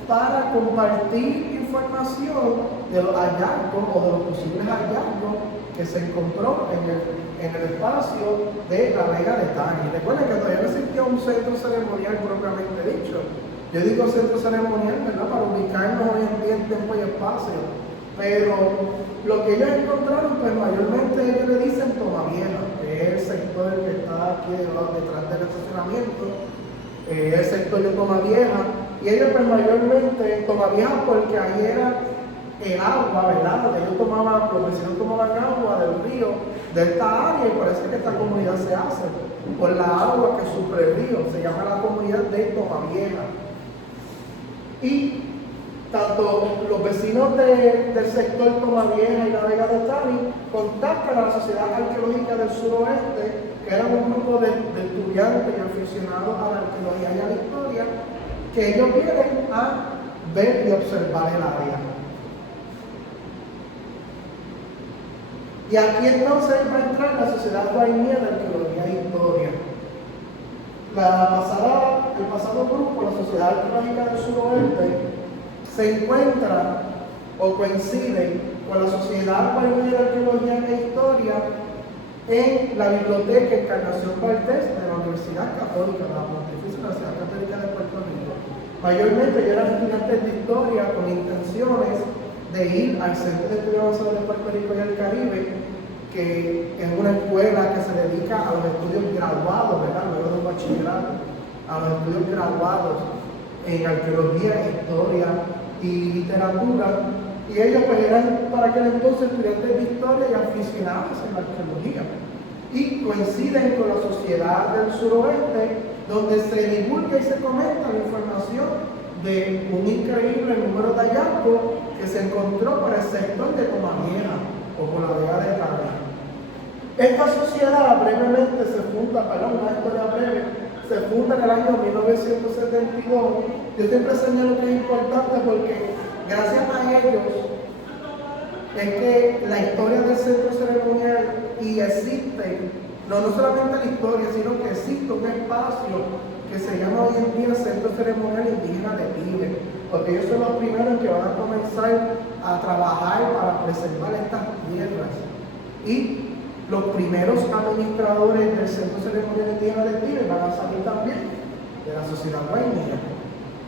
para compartir información de los hallazgos o de los posibles hallazgos que se encontró en el espacio de la vega de Tani. Recuerden que todavía no existía un centro ceremonial propiamente dicho. Yo digo centro ceremonial, ¿verdad?, para ubicarnos hoy en día en tiempo y espacio. Pero lo que ellos encontraron, pues mayormente ellos le dicen Tomavieja, que es el sector que está aquí detrás del estacionamiento, el sector de Tomavieja. Y ellos pues mayormente Tomavieja porque ahí era el agua, ¿verdad? Ellos tomaban, los vecinos tomaban agua del río, de esta área, y parece que esta comunidad se hace por la agua que suple el río. Se llama la comunidad de Tomavieja. Y tanto los vecinos del sector Tomavieja y la Vega de Tani contactan a la Sociedad Arqueológica del Suroeste, que era un grupo de estudiantes y aficionados a la arqueología y a la historia, que ellos vienen a ver y observar el área. Y aquí entonces va a entrar la Sociedad Guainía de Arqueología e Historia. La pasada el pasado grupo, la Sociedad Arqueológica del Suroeste, se encuentra o coincide con la Sociedad Guaymía de Arqueología e Historia en la Biblioteca Encarnación Valdés de la Universidad Católica de la Pontificia Universidad Católica de Puerto Rico. Mayormente yo era estudiante de historia con intenciones de ir al Centro de Estudios Avanzados de Puerto Rico y el Caribe, que es una escuela que se dedica a los estudios graduados, ¿verdad? Luego de un bachillerato, a los estudios graduados en arqueología, historia y literatura, y ellos pues eran para aquel entonces estudiantes de historia y aficionados en la arqueología, y coinciden con la Sociedad del Suroeste, donde se divulga y se comenta la información de un increíble número de hallazgos que se encontró por el sector de Comavieja o por la vega de Cali. Esta sociedad brevemente se funda, una historia breve, se funda en el año 1972. Yo siempre señalo que es importante porque gracias a ellos es que la historia del centro ceremonial y existe, no solamente la historia, sino que existe un espacio que se llama hoy en día Centro Ceremonial Indígena de Tíbet, porque ellos son los primeros que van a comenzar a trabajar para preservar estas tierras. Y los primeros administradores del Centro Ceremonial Indígena de Tíbet van a salir también de la Sociedad Guaymía.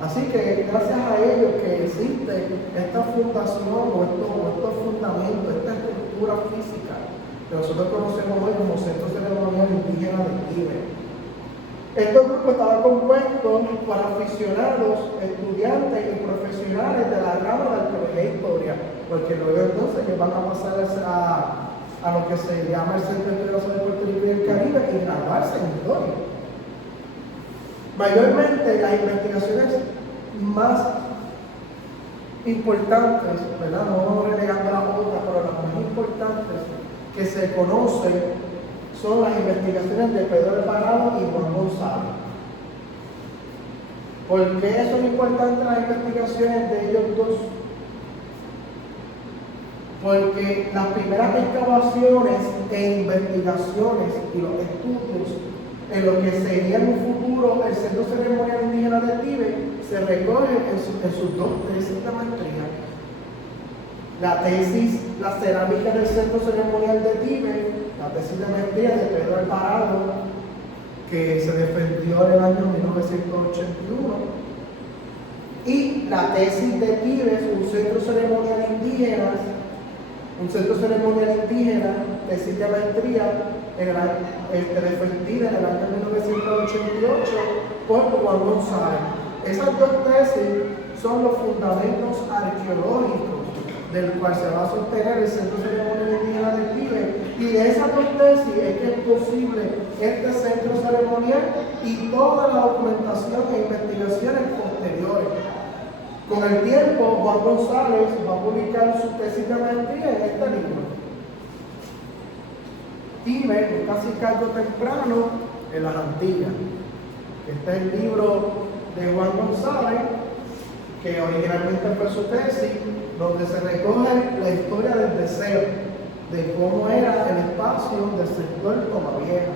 Así que gracias a ellos que existe esta fundación o estos fundamentos, esta estructura física que nosotros conocemos hoy como Centro Ceremonial Indígena de Tíbet. Este grupo estaba compuesto por aficionados, estudiantes y profesionales de la rama de arqueología e historia, porque luego entonces ellos van a pasar a lo que se llama el Centro de Estudios de Puerto Rico y el Caribe y graduarse en historia. Mayormente las investigaciones más importantes, ¿verdad? No relegando las otras, pero las más importantes que se conocen son las investigaciones de Pedro Alvarado y Juan González. ¿Por qué son importantes las investigaciones de ellos dos? Porque las primeras excavaciones e investigaciones y los estudios en lo que sería en un futuro el Centro Ceremonial Indígena de Tíbet se recogen en sus dos tesis de maestría. La tesis, la cerámica del Centro Ceremonial de Tíbet, la tesis de maestría de Pedro Alvarado, que se defendió en el año 1981, y la tesis de Tíbet, un centro ceremonial indígena, tesis de maestría, defendida en el año 1988 por Juan González. Esas dos tesis son los fundamentos arqueológicos del cual se va a sostener el Centro Ceremonial Indígena de Tíbet, y de esas dos tesis es que es posible este centro ceremonial y toda la documentación e investigaciones posteriores. Con el tiempo, Juan González va a publicar su tesis de maestría en este libro. Tíbet, un cacicazgo temprano en las Antillas. Este es el libro de Juan González, que originalmente fue su tesis, donde se recoge la historia del deseo, de cómo era el espacio del sector Comavieja.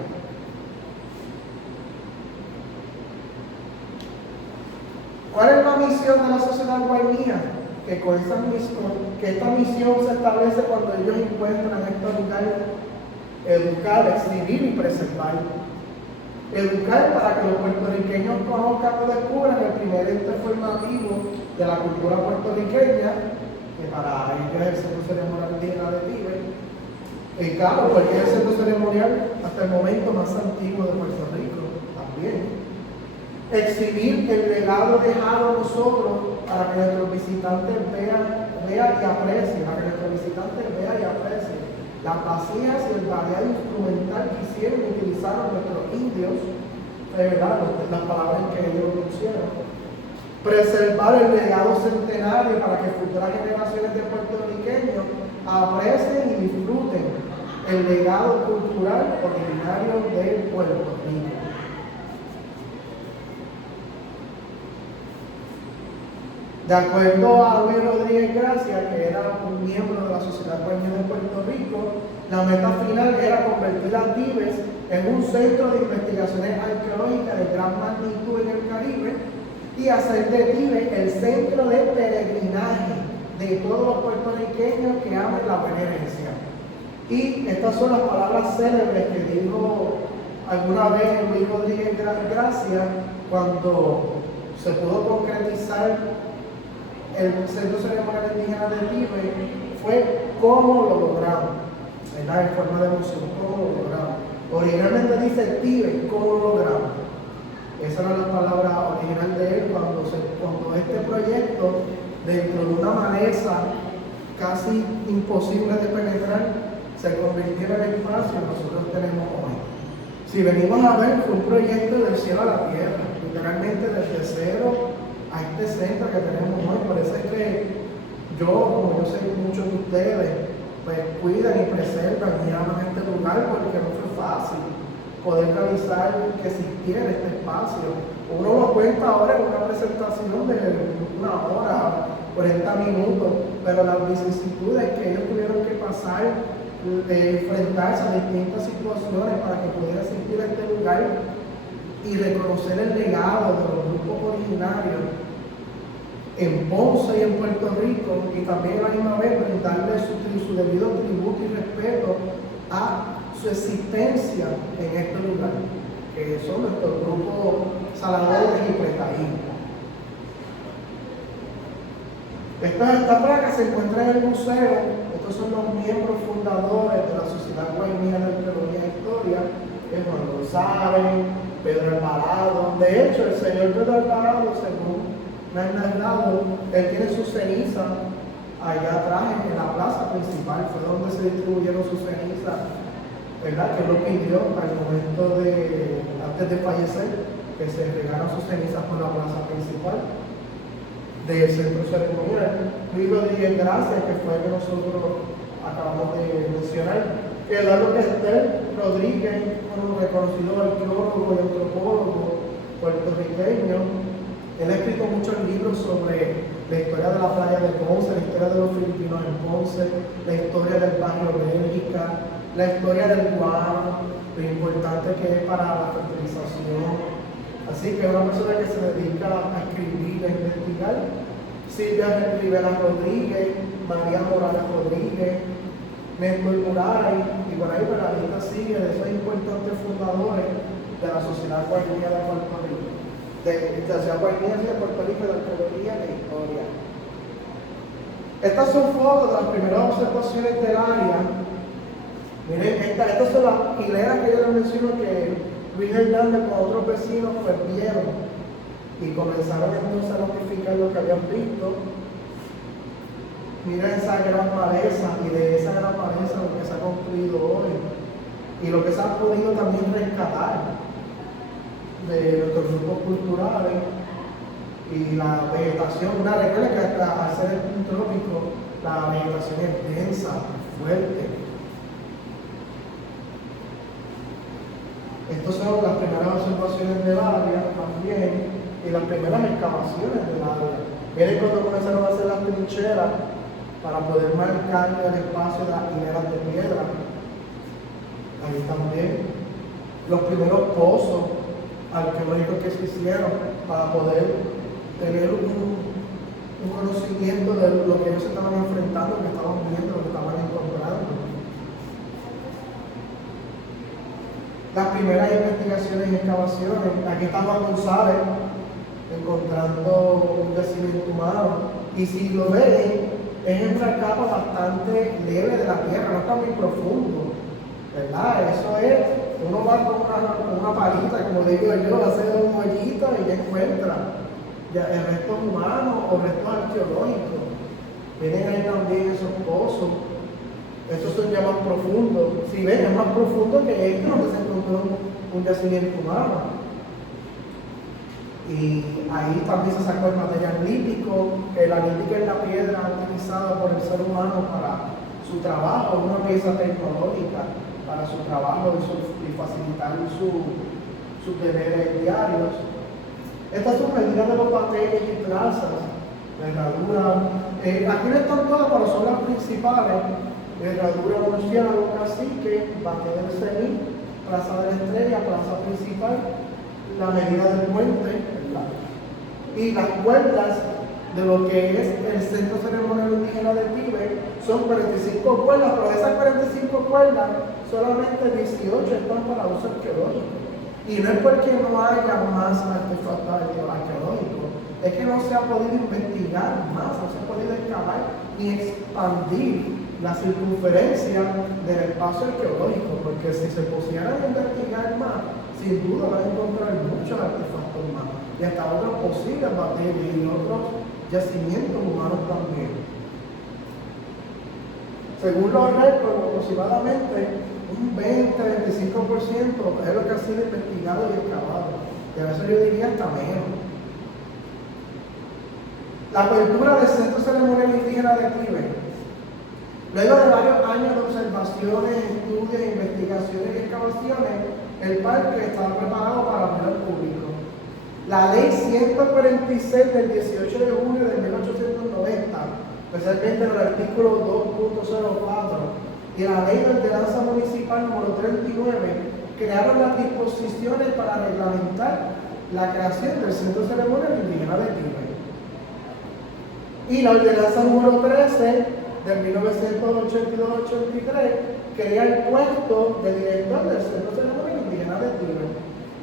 ¿Cuál es la misión de la Sociedad Guaymía? Que esta misión se establece cuando ellos encuentran estos lugares: educar, exhibir y preservar. Educar para que los puertorriqueños conozcan o descubran el primer ente formativo de la cultura puertorriqueña, que para ellos es el Centro Ceremonial Indígena de Tíbet. Y claro, porque es el centro ceremonial hasta el momento más antiguo de Puerto Rico también. Exhibir el legado dejado a nosotros para que nuestros visitantes vean y aprecien, las vasijas y el variado instrumental que hicieron y utilizaron nuestros indios, las palabras que ellos pusieron. Preservar el legado centenario para que futuras generaciones de puertorriqueños aprecien y disfruten el legado cultural originario de Puerto Rico. De acuerdo a Luis Rodríguez Gracia, que era un miembro de la Sociedad Guaraní de Puerto Rico, la meta final era convertir las Dives en un centro de investigaciones arqueológicas de gran magnitud en el Caribe y hacer de Dives el centro de peregrinaje de todos los puertorriqueños que amen la buena herencia. Y estas son las palabras célebres que dijo alguna vez Luis Rodríguez Gracia cuando se pudo concretizar el Centro Ceremonial Indígena de Dives. Fue cómo lo logramos, ¿verdad? En forma de emoción, cómo lo logramos. Originalmente dice Dives, cómo lo logramos. Esa era la palabra original de él cuando este proyecto, dentro de una maleza casi imposible de penetrar, se convirtiera en el espacio que nosotros tenemos hoy. Si venimos a ver, fue un proyecto del cielo a la tierra, literalmente desde cero a este centro que tenemos hoy. Por eso es que yo, como yo sé que muchos de ustedes, pues cuidan y preservan y aman este lugar, porque no fue fácil poder realizar que existiera este espacio. Uno lo cuenta ahora en una presentación de 1 hora, 40 minutos, pero las vicisitudes que ellos tuvieron que pasar, enfrentarse a distintas situaciones para que pudiera existir este lugar y reconocer el legado de los grupos originarios en Ponce y en Puerto Rico, y también a la misma vez brindarle su debido tributo y respeto a su existencia en este lugar, que son nuestros grupos saladores y pretaínos. Esta placa se encuentra en el museo. Estos son los miembros fundadores de la Sociedad Guaraní de Arqueología e Historia, que es Juan González, Pedro Alvarado. De hecho, el señor Pedro Alvarado, según me han narrado, él tiene su ceniza allá atrás en la plaza principal, fue donde se distribuyeron sus cenizas, ¿verdad? Que lo pidió al momento antes de fallecer, que se regaran sus cenizas por la plaza principal del centro ceremonial. Luis Rodríguez Gracia, que fue el que nosotros acabamos de mencionar. Eduardo Questel Rodríguez, un reconocido arqueólogo y antropólogo puertorriqueño. Él ha escrito muchos libros sobre la historia de la playa de Ponce, la historia de los filipinos en Ponce, la historia del barrio Bélgica, la historia del guano, lo importante que es para la fertilización. Así que es una persona que se dedica a escribir, a investigar. Silvia Rivera Rodríguez, María Morales Rodríguez, Néstor Murray, y por ahí la lista sigue de esos importantes fundadores de la Sociedad Guaraní de Puerto Rico, de la Sociedad Guaraní de Puerto Rico de Arqueología e Historia. Estas son fotos de las primeras observaciones del área. Miren, estas son las hileras que yo les menciono que Luis Hernández con otros vecinos pues vieron y comenzaron entonces a notificar lo que habían visto. Miren esa gran maleza, y de esa gran maleza lo que se ha construido hoy y lo que se ha podido también rescatar de nuestros grupos culturales y la vegetación. Recuerda que hasta al ser un trópico la vegetación es densa, fuerte. Estas son las primeras observaciones del área también y las primeras excavaciones del área. Miren cuando comenzaron a hacer las trincheras para poder marcar el espacio de las hileras de piedra. Ahí también los primeros pozos arqueológicos que se hicieron para poder tener un conocimiento de lo que ellos estaban enfrentando, lo que estaban viendo, lo que estaban encontrando. Las primeras investigaciones y excavaciones. Aquí está Juan González encontrando un yacimiento humano. Y si lo ven, es en una capa bastante leve de la tierra, no está muy profundo, ¿verdad? Eso es, uno va con una palita, como digo yo, hace un hoyito y ya encuentra el resto humano o restos arqueológicos. Miren ahí también esos pozos. Estos son ya más profundos. Si ven, es más profundo que este donde se encontró un yacimiento humano. Y ahí también se sacó el material lítico, que la lítica es la piedra utilizada por el ser humano para su trabajo, una pieza tecnológica para su trabajo y facilitar sus deberes diarios. Estas son medidas de los papeles y trazas La herradura, aquí no están todas, pero son las principales. Herradura Murciélago, Cacique, Bate del Cenit, Plaza de la Estrella, Plaza Principal, la medida del puente, ¿verdad? Y las cuerdas de lo que es el Centro Ceremonial Indígena de Tíbet son 45 cuerdas, pero de esas 45 cuerdas solamente 18 están para uso arqueológico. Y no es porque no haya más artefactos arqueológicos, es que no se ha podido investigar más, no se ha podido excavar ni expandir la circunferencia del espacio arqueológico, porque si se pusieran a investigar más, sin duda van a encontrar muchos artefactos más, y hasta otros posibles batallas y otros yacimientos humanos también. Según los récords, aproximadamente un 20-25% es lo que ha sido investigado y excavado, y a veces yo diría hasta menos. La apertura del Centro Ceremonial Indígena de Tíbet. Luego de varios años de observaciones, estudios, investigaciones y excavaciones, el parque estaba preparado para abrir al público. La ley 146 del 18 de junio de 1890, especialmente en el artículo 2.04, y la ley de ordenanza municipal número 39, crearon las disposiciones para reglamentar la creación del Centro Ceremonial Indígena de Tíbet. Y la ordenanza número 13 de 1982-83 crea el puesto de director del Centro Ceremonial Indígena de Tíbet,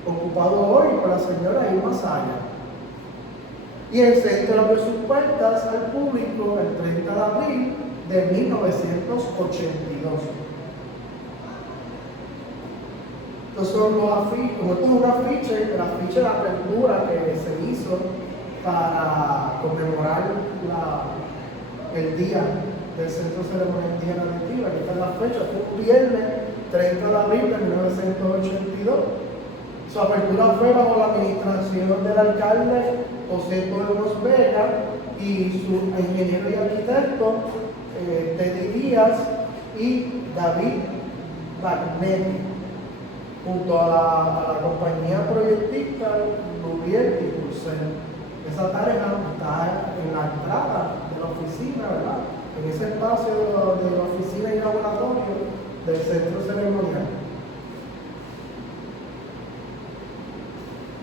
ocupado hoy por la señora Irma Saya. Y el centro abrió sus puertas al público el 30 de abril de 1982. Estos son los afiches, como esto es un afiche, el afiche de apertura que se hizo para conmemorar el día del Centro Ceremonial Indígena de Tíbet. Aquí está la fecha, fue un viernes 30 de abril de 1982. Su apertura fue bajo la administración del alcalde José Podemos Vega y su ingeniero y arquitecto Teddy Díaz y David Magnetti, junto a la compañía proyectista Lubier y Purcell. Esa pareja está en la entrada de la oficina, ¿verdad? En ese espacio de la oficina y laboratorio del Centro Ceremonial.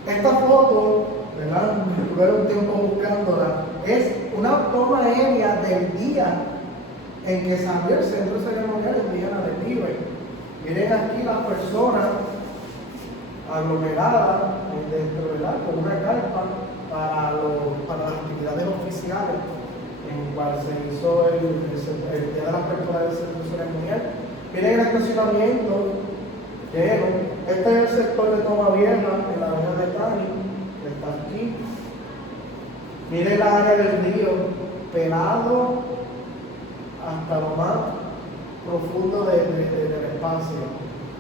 Esta foto, ¿verdad? Estuve un tiempo buscándola, es una toma aérea del día en que se abrió el Centro Ceremonial Indígena de Tíbet. Miren aquí las personas aglomeradas dentro, ¿verdad? Con una carpa para las actividades oficiales en cual se hizo el día de la apertura del Centro Ceremonial. Miren el estacionamiento lleno. Este es el sector de Toma Vieja, en la avenida de Tani, que está aquí. Miren la área del río, pelado hasta lo más profundo del espacio.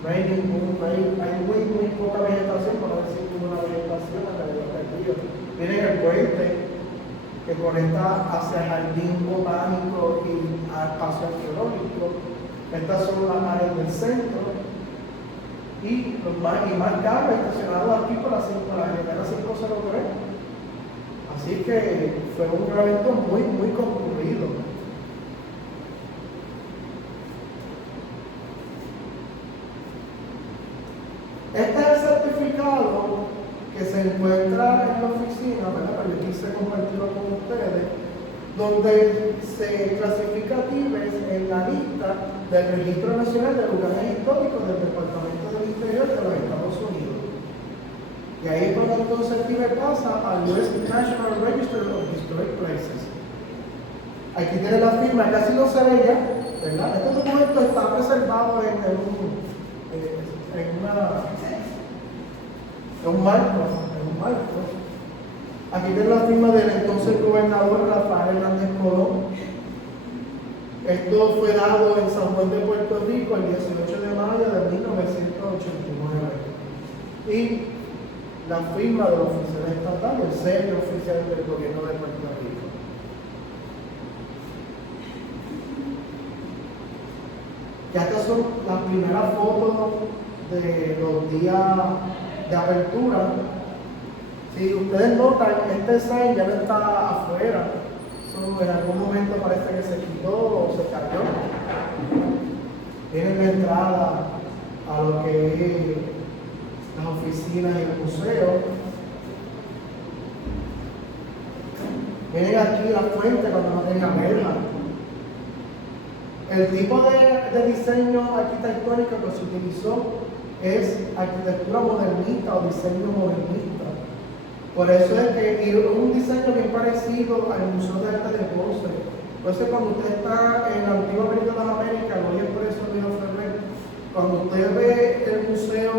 Hay muy poca vegetación, por no decir ninguna vegetación alrededor del río. Miren el puente que conecta hacia el jardín botánico y al espacio arqueológico. Estas son las áreas del centro. Y más carros estacionados aquí por la carretera 503. Así que fue un evento muy concurrido. Este es el certificado que se encuentra en la oficina, ¿verdad? Pero yo quise compartirlo con ustedes, donde se clasifica a Tíbet en la lista del Registro Nacional de Lugares Históricos del Departamento del Interior de los Estados Unidos. Y ahí es cuando entonces Tíbet pasa al US National Register of Historic Places. Aquí tiene la firma, casi no se ve ya, ¿verdad? Este documento está preservado en un marco. Aquí tiene la firma del entonces gobernador Rafael Hernández Colón. Esto fue dado en San Juan de Puerto Rico el 18 de mayo de 1989. Y la firma de los oficiales estatales, el sello oficial del gobierno de Puerto Rico. Ya estas son las primeras fotos de los días de apertura. Si ustedes notan, este sign ya no está afuera, Eso en algún momento parece que se quitó o se cayó. Tienen la entrada a lo que es las oficinas y el museo. Miren aquí la fuente cuando no tenía verja. El tipo de diseño arquitectónico que se utilizó es arquitectura modernista o diseño modernista. Por eso es que es un diseño bien parecido al Museo de Arte de Ponce. Entonces, cuando usted está en la antigua Avenida de las Américas, hoy es por eso Río Ferrer, cuando usted ve el Museo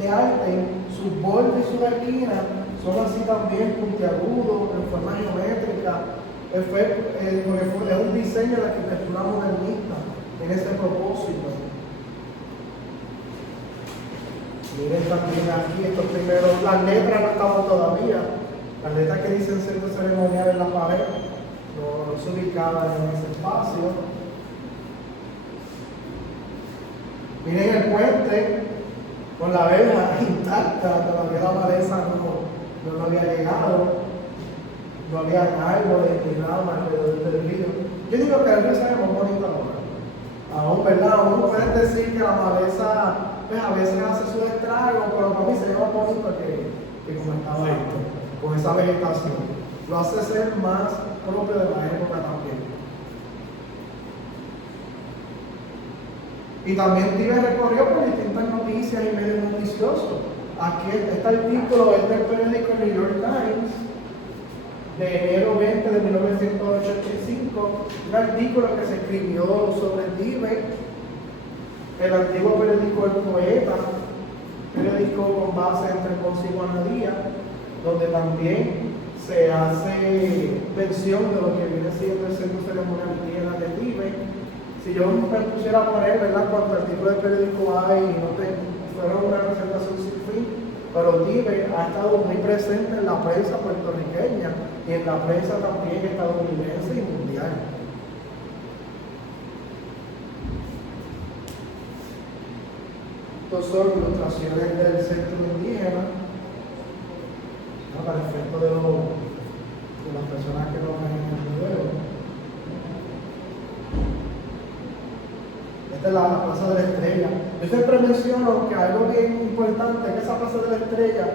de Arte, sus bordes y sus esquinas son así también puntiagudos, en forma geométrica. Porque es un diseño de arquitectura modernista en ese propósito. Miren también aquí estos primeros, las letras no estaban todavía, las letras que dicen centro ceremonial en la pared no se ubicaban en ese espacio. Miren el puente con la verja intacta, todavía la maleza no había llegado. No había árboles ni rama alrededor del río. Yo digo que el río se ve muy bonito ahora. Aún, ¿verdad? Aún pueden decir que la maleza, pues a veces hace su estrago, pero para mí se ve más bonito que como estaba esto, con esa vegetación. Lo hace ser más propio de la época también. Y también Tibe recorrió por distintas noticias y medios noticiosos. Aquí está el título del periódico New York Times, de enero 20 de 1985, un artículo que se escribió sobre Tibe, el antiguo periódico El Poeta, periódico con base entre Ponce y Juanadía, donde también se hace mención de lo que viene siendo el centro ceremonial indígena de Tibe. Si yo me pusiera a poner, ¿verdad?, cuánto artículo de periódico hay, fueron una presentación sin fin, pero Tibe ha estado muy presente en la prensa puertorriqueña y en la prensa también estadounidense y mundial. Estos son ilustraciones del centro indígena, ¿no?, para el efecto de las personas que no ven en el video. Esta es la Plaza de la Estrella. Yo siempre menciono que algo bien importante es que esa Plaza de la Estrella,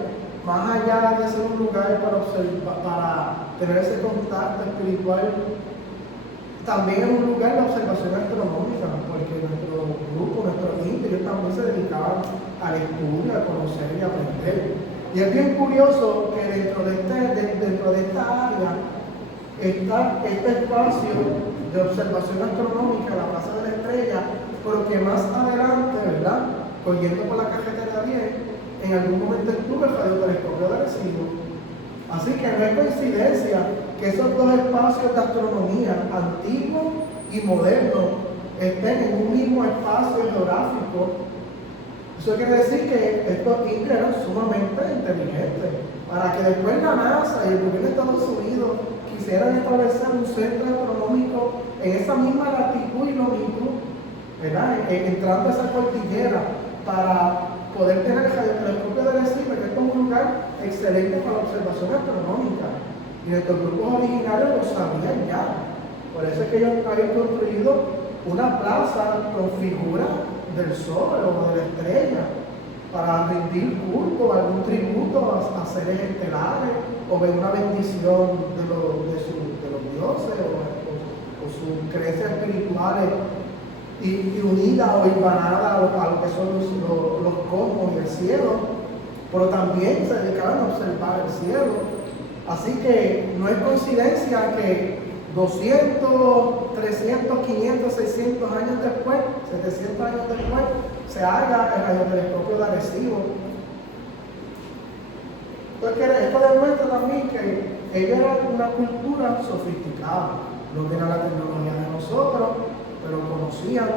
más allá de ser un lugar para observar, para tener ese contacto espiritual, también es un lugar de observación astronómica, porque nuestro grupo, nuestros indios también se dedicaban al estudio, a conocer y a aprender. Y es bien curioso que dentro de esta área está este espacio de observación astronómica, la Plaza de la Estrella, pero que más adelante, ¿verdad?, cogiendo por la carretera 10, en algún momento estuvo el radiotelescopio de Arecibo. Así que no es coincidencia que esos dos espacios de astronomía, antiguo y moderno, estén en un mismo espacio geográfico. Eso quiere decir que estos indios eran sumamente inteligentes, para que después la NASA y el gobierno de Estados Unidos quisieran establecer un centro astronómico en esa misma latitud y longitud, ¿verdad?, entrando a esa cordillera, para poder tener el radiotelescopio de Arecibo, que es un lugar excelente para la observación astronómica. Y nuestros grupos originarios lo sabían ya. Por eso es que ellos habían construido una plaza con figura del sol o de la estrella, para rendir culto, algún tributo a seres estelares, o ver una bendición de los dioses, o sus creencias espirituales y unidas o hilvanadas a lo que son los cosmos y el cielo, pero también se dedicaban a observar el cielo. Así que no es coincidencia que 200, 300, 500, 600 años después, 700 años después, se haga el radiotelescopio de Arecibo. Entonces, esto demuestra también que ellos eran una cultura sofisticada, no tenían la tecnología de nosotros, pero conocían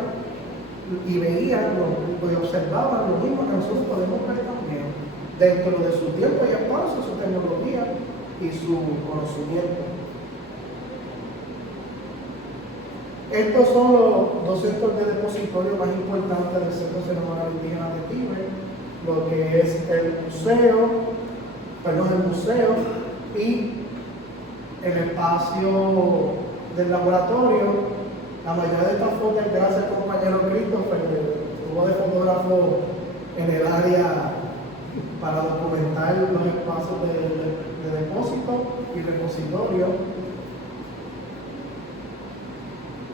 y veían y observaban lo mismo que nosotros podemos ver también, dentro de su tiempo y espacio, su tecnología y su conocimiento. Estos son los dos centros de depositorio más importantes del Centro Ceremonial Indígena de Tibe, lo que es el museo y el espacio del laboratorio. La mayoría de estas fotos es gracias al compañero Christopher, que estuvo de fotógrafo en el área para documentar los espacios de depósito y repositorio.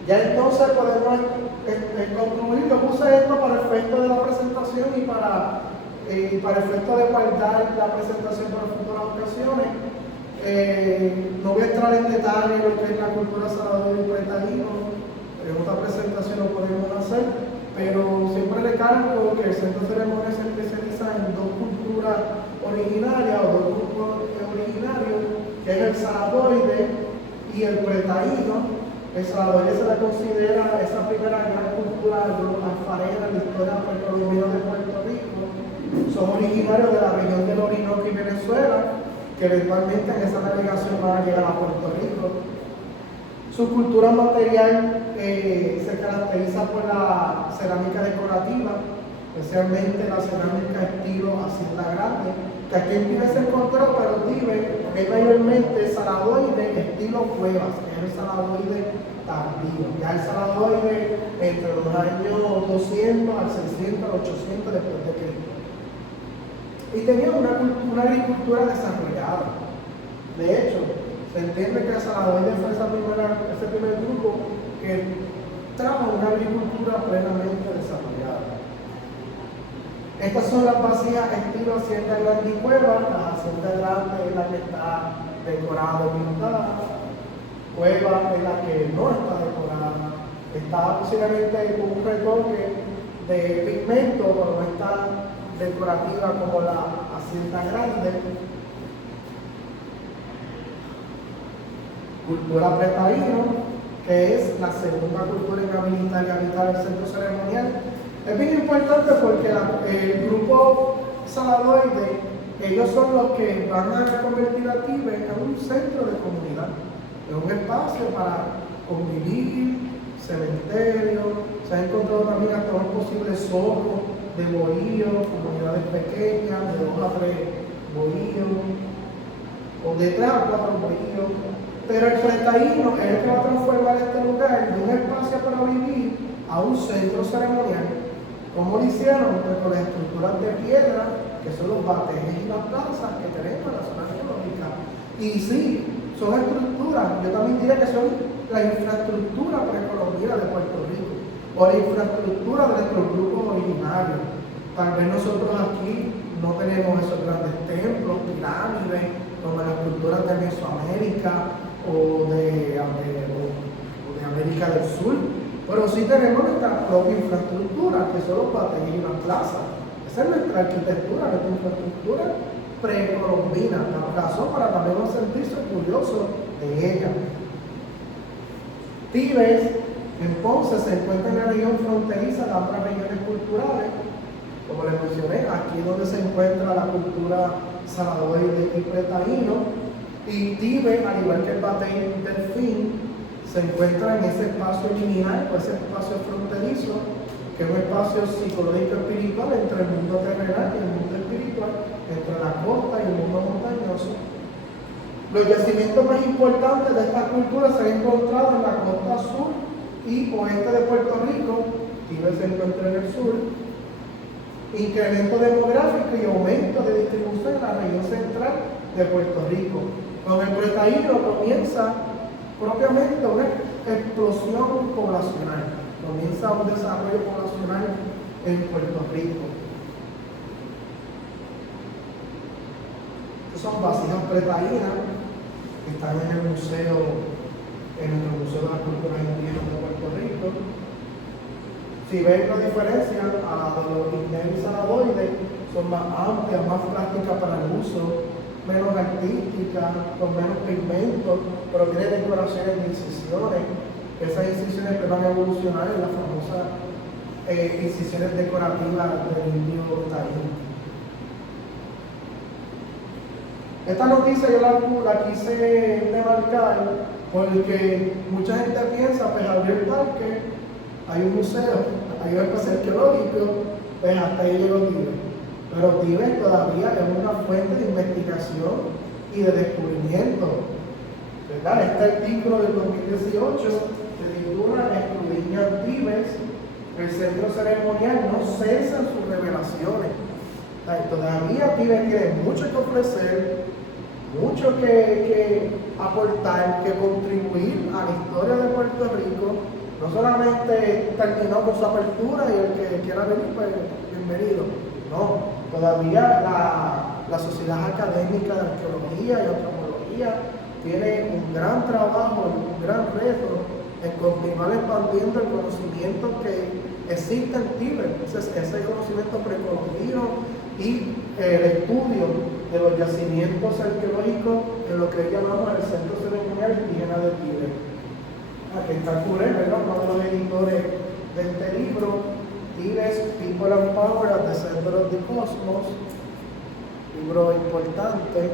Ya entonces podemos concluir. Yo puse esto para efecto de la presentación y para efecto de guardar la presentación para futuras ocasiones. No voy a entrar en detalle en lo que es la cultura Salvador y Pretalino. En otra presentación lo podemos hacer, pero siempre recalco que el centro ceremonia se especializa en dos culturas originarias o dos grupos originarios, que es el saladoide y el pretaíno. El saladoide se le considera esa primera gran cultura alfarera en la historia precolombina de Puerto Rico. Son originarios de la región del Orinoco y Venezuela, que eventualmente en esa navegación van a llegar a Puerto Rico. Su cultura material se caracteriza por la cerámica decorativa, especialmente la cerámica estilo Hacienda Grande, que aquí en Tibe se encontró, pero Tibe es mayormente saladoide estilo Cuevas, que es el saladoide tardío. Ya el saladoide entre los años 200 al 600 al 800 después de Cristo. Y tenía una agricultura desarrollada. De hecho, se entiende que el saladoide fue ese primer grupo que trajo una agricultura plenamente desarrollada. Estas son las vacías estilo Hacienda Grande y Cueva. La Hacienda Grande es la que está decorada y pintada. Cueva es la que no está decorada. Está posiblemente con un retoque de pigmento, pero no está decorativa como la Hacienda Grande. Cultura pretaíno, que es la segunda cultura en habilitar y habitar el centro ceremonial. Es bien importante porque el grupo saladoide, ellos son los que van a convertir a Tibe en un centro de comunidad, en un espacio para convivir, cementerio. Se ha encontrado también hasta un posible zorro de bohíos, comunidades pequeñas, de 2 a 3 bohíos, o de 3 a 4 bohíos. Pero el pretaíno es el que va a transformar este lugar de un espacio para vivir a un centro ceremonial. ¿Cómo lo hicieron? Pues con las estructuras de piedra, que son los batejes y las plazas que tenemos en la zona arqueológica. Y sí, son estructuras, yo también diría que son la infraestructura precolombina de Puerto Rico, o la infraestructura de nuestros grupos originarios. Tal vez nosotros aquí no tenemos esos grandes templos, pirámides, como las culturas de Mesoamérica o de América del Sur, pero sí tenemos nuestra propia infraestructura, que son los batejes y las plazas. Esa es nuestra arquitectura, nuestra infraestructura precolombina, la razón para también sentirse orgullosos de ella. Tibes, entonces, se encuentra en la región fronteriza de otras regiones culturales. Como les mencioné, aquí es donde se encuentra la cultura saladoide y pretaíno. Y Tibe, al igual que el Batey Delfín, se encuentra en ese espacio liminal o ese espacio fronterizo, que es un espacio psicológico espiritual entre el mundo terrenal y el mundo espiritual, entre la costa y el mundo montañoso. Los yacimientos más importantes de esta cultura se han encontrado en la costa sur y oeste de Puerto Rico. Tibe se encuentra en el sur. Incremento demográfico y aumento de distribución en la región central de Puerto Rico. Con el pretaíno comienza propiamente una explosión poblacional, comienza un desarrollo poblacional en Puerto Rico. Estas son vasijas pretaínas que están en el Museo de la Cultura Indígena de Puerto Rico. Si ven la diferencia a la de los igneos y saladoides, son más amplias, más plásticas para el uso, menos artísticas, con menos pigmentos, pero tienen decoraciones de incisiones. Esas incisiones que van a evolucionar en las famosas incisiones decorativas del indio taíno. Esta noticia yo la quise demarcar porque mucha gente piensa, pues al el parque hay un museo, hay un espacio arqueológico, pues hasta ahí llegó Tibe. Pero Tibe todavía es una fuente de investigación y de descubrimiento. ¿verdad? Este artículo del 2018 se titula Escudriña Antibes, el centro ceremonial no cesa sus revelaciones. Todavía Tibes tiene mucho que ofrecer, mucho que aportar, que contribuir a la historia de Puerto Rico. No solamente terminó con su apertura y el que quiera venir, pues bienvenido. No, todavía la Sociedad Académica de Arqueología y Antropología tiene un gran trabajo, un gran reto en continuar expandiendo el conocimiento que existe en Tíbet, ese conocimiento precolombino y el estudio de los yacimientos arqueológicos en lo que llamamos el Centro Ceremonial Indígena de Tíbet. Aquí está Curel, ¿verdad? Uno de los editores de este libro, Tibet, People and Power at the Center of the Cosmos, libro importante.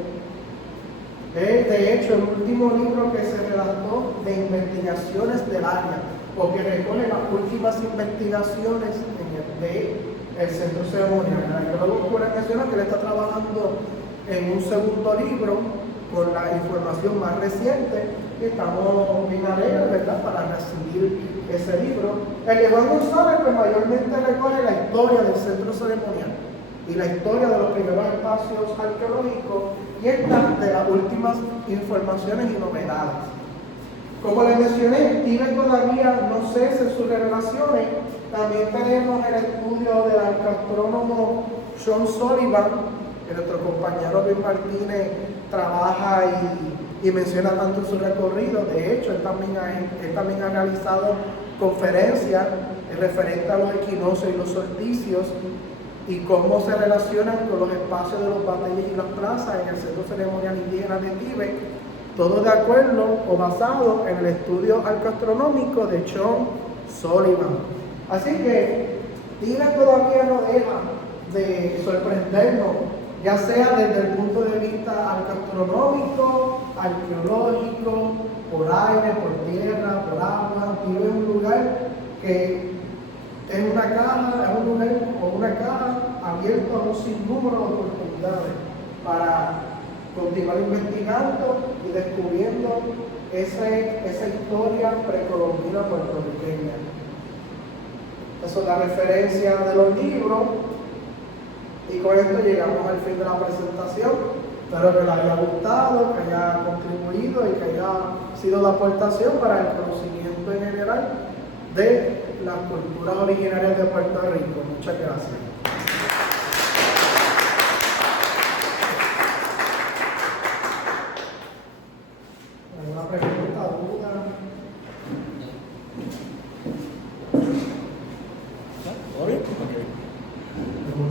De hecho, el último libro que se redactó de investigaciones del área, o que recoge las últimas investigaciones del Centro Ceremonial. El arqueólogo Curel menciona que él está trabajando en un segundo libro con la información más reciente y estamos bien alegres, ¿verdad?, para recibir ese libro. El de Juan González, pues mayormente recoge la historia del Centro Ceremonial y la historia de los primeros espacios arqueológicos y esta de las últimas informaciones y novedades. Como les mencioné, Tíbet todavía no cesa en sus revelaciones. También tenemos el estudio del arqueólogo Sean Sullivan, que nuestro compañero Luis Martínez trabaja y menciona tanto en su recorrido. De hecho, él también ha realizado conferencias referentes a los equinoccios y los solsticios y cómo se relacionan con los espacios de los batalles y las plazas en el Centro Ceremonial Indígena de Tíbet, todo de acuerdo o basado en el estudio arqueoastronómico de Sean Sullivan. Así que Tíbet todavía no deja de sorprendernos, ya sea desde el punto de vista arqueoastronómico, arqueológico, por aire, por tierra, por agua. Tíbet es un lugar que es una caja abierta a un sinnúmero de oportunidades para continuar investigando y descubriendo esa historia precolombina puertorriqueña. Eso es la referencia de los libros y con esto llegamos al fin de la presentación. Espero que les haya gustado, que haya contribuido y que haya sido de aportación para el conocimiento en general de las culturas originarias de Puerto Rico. Muchas gracias.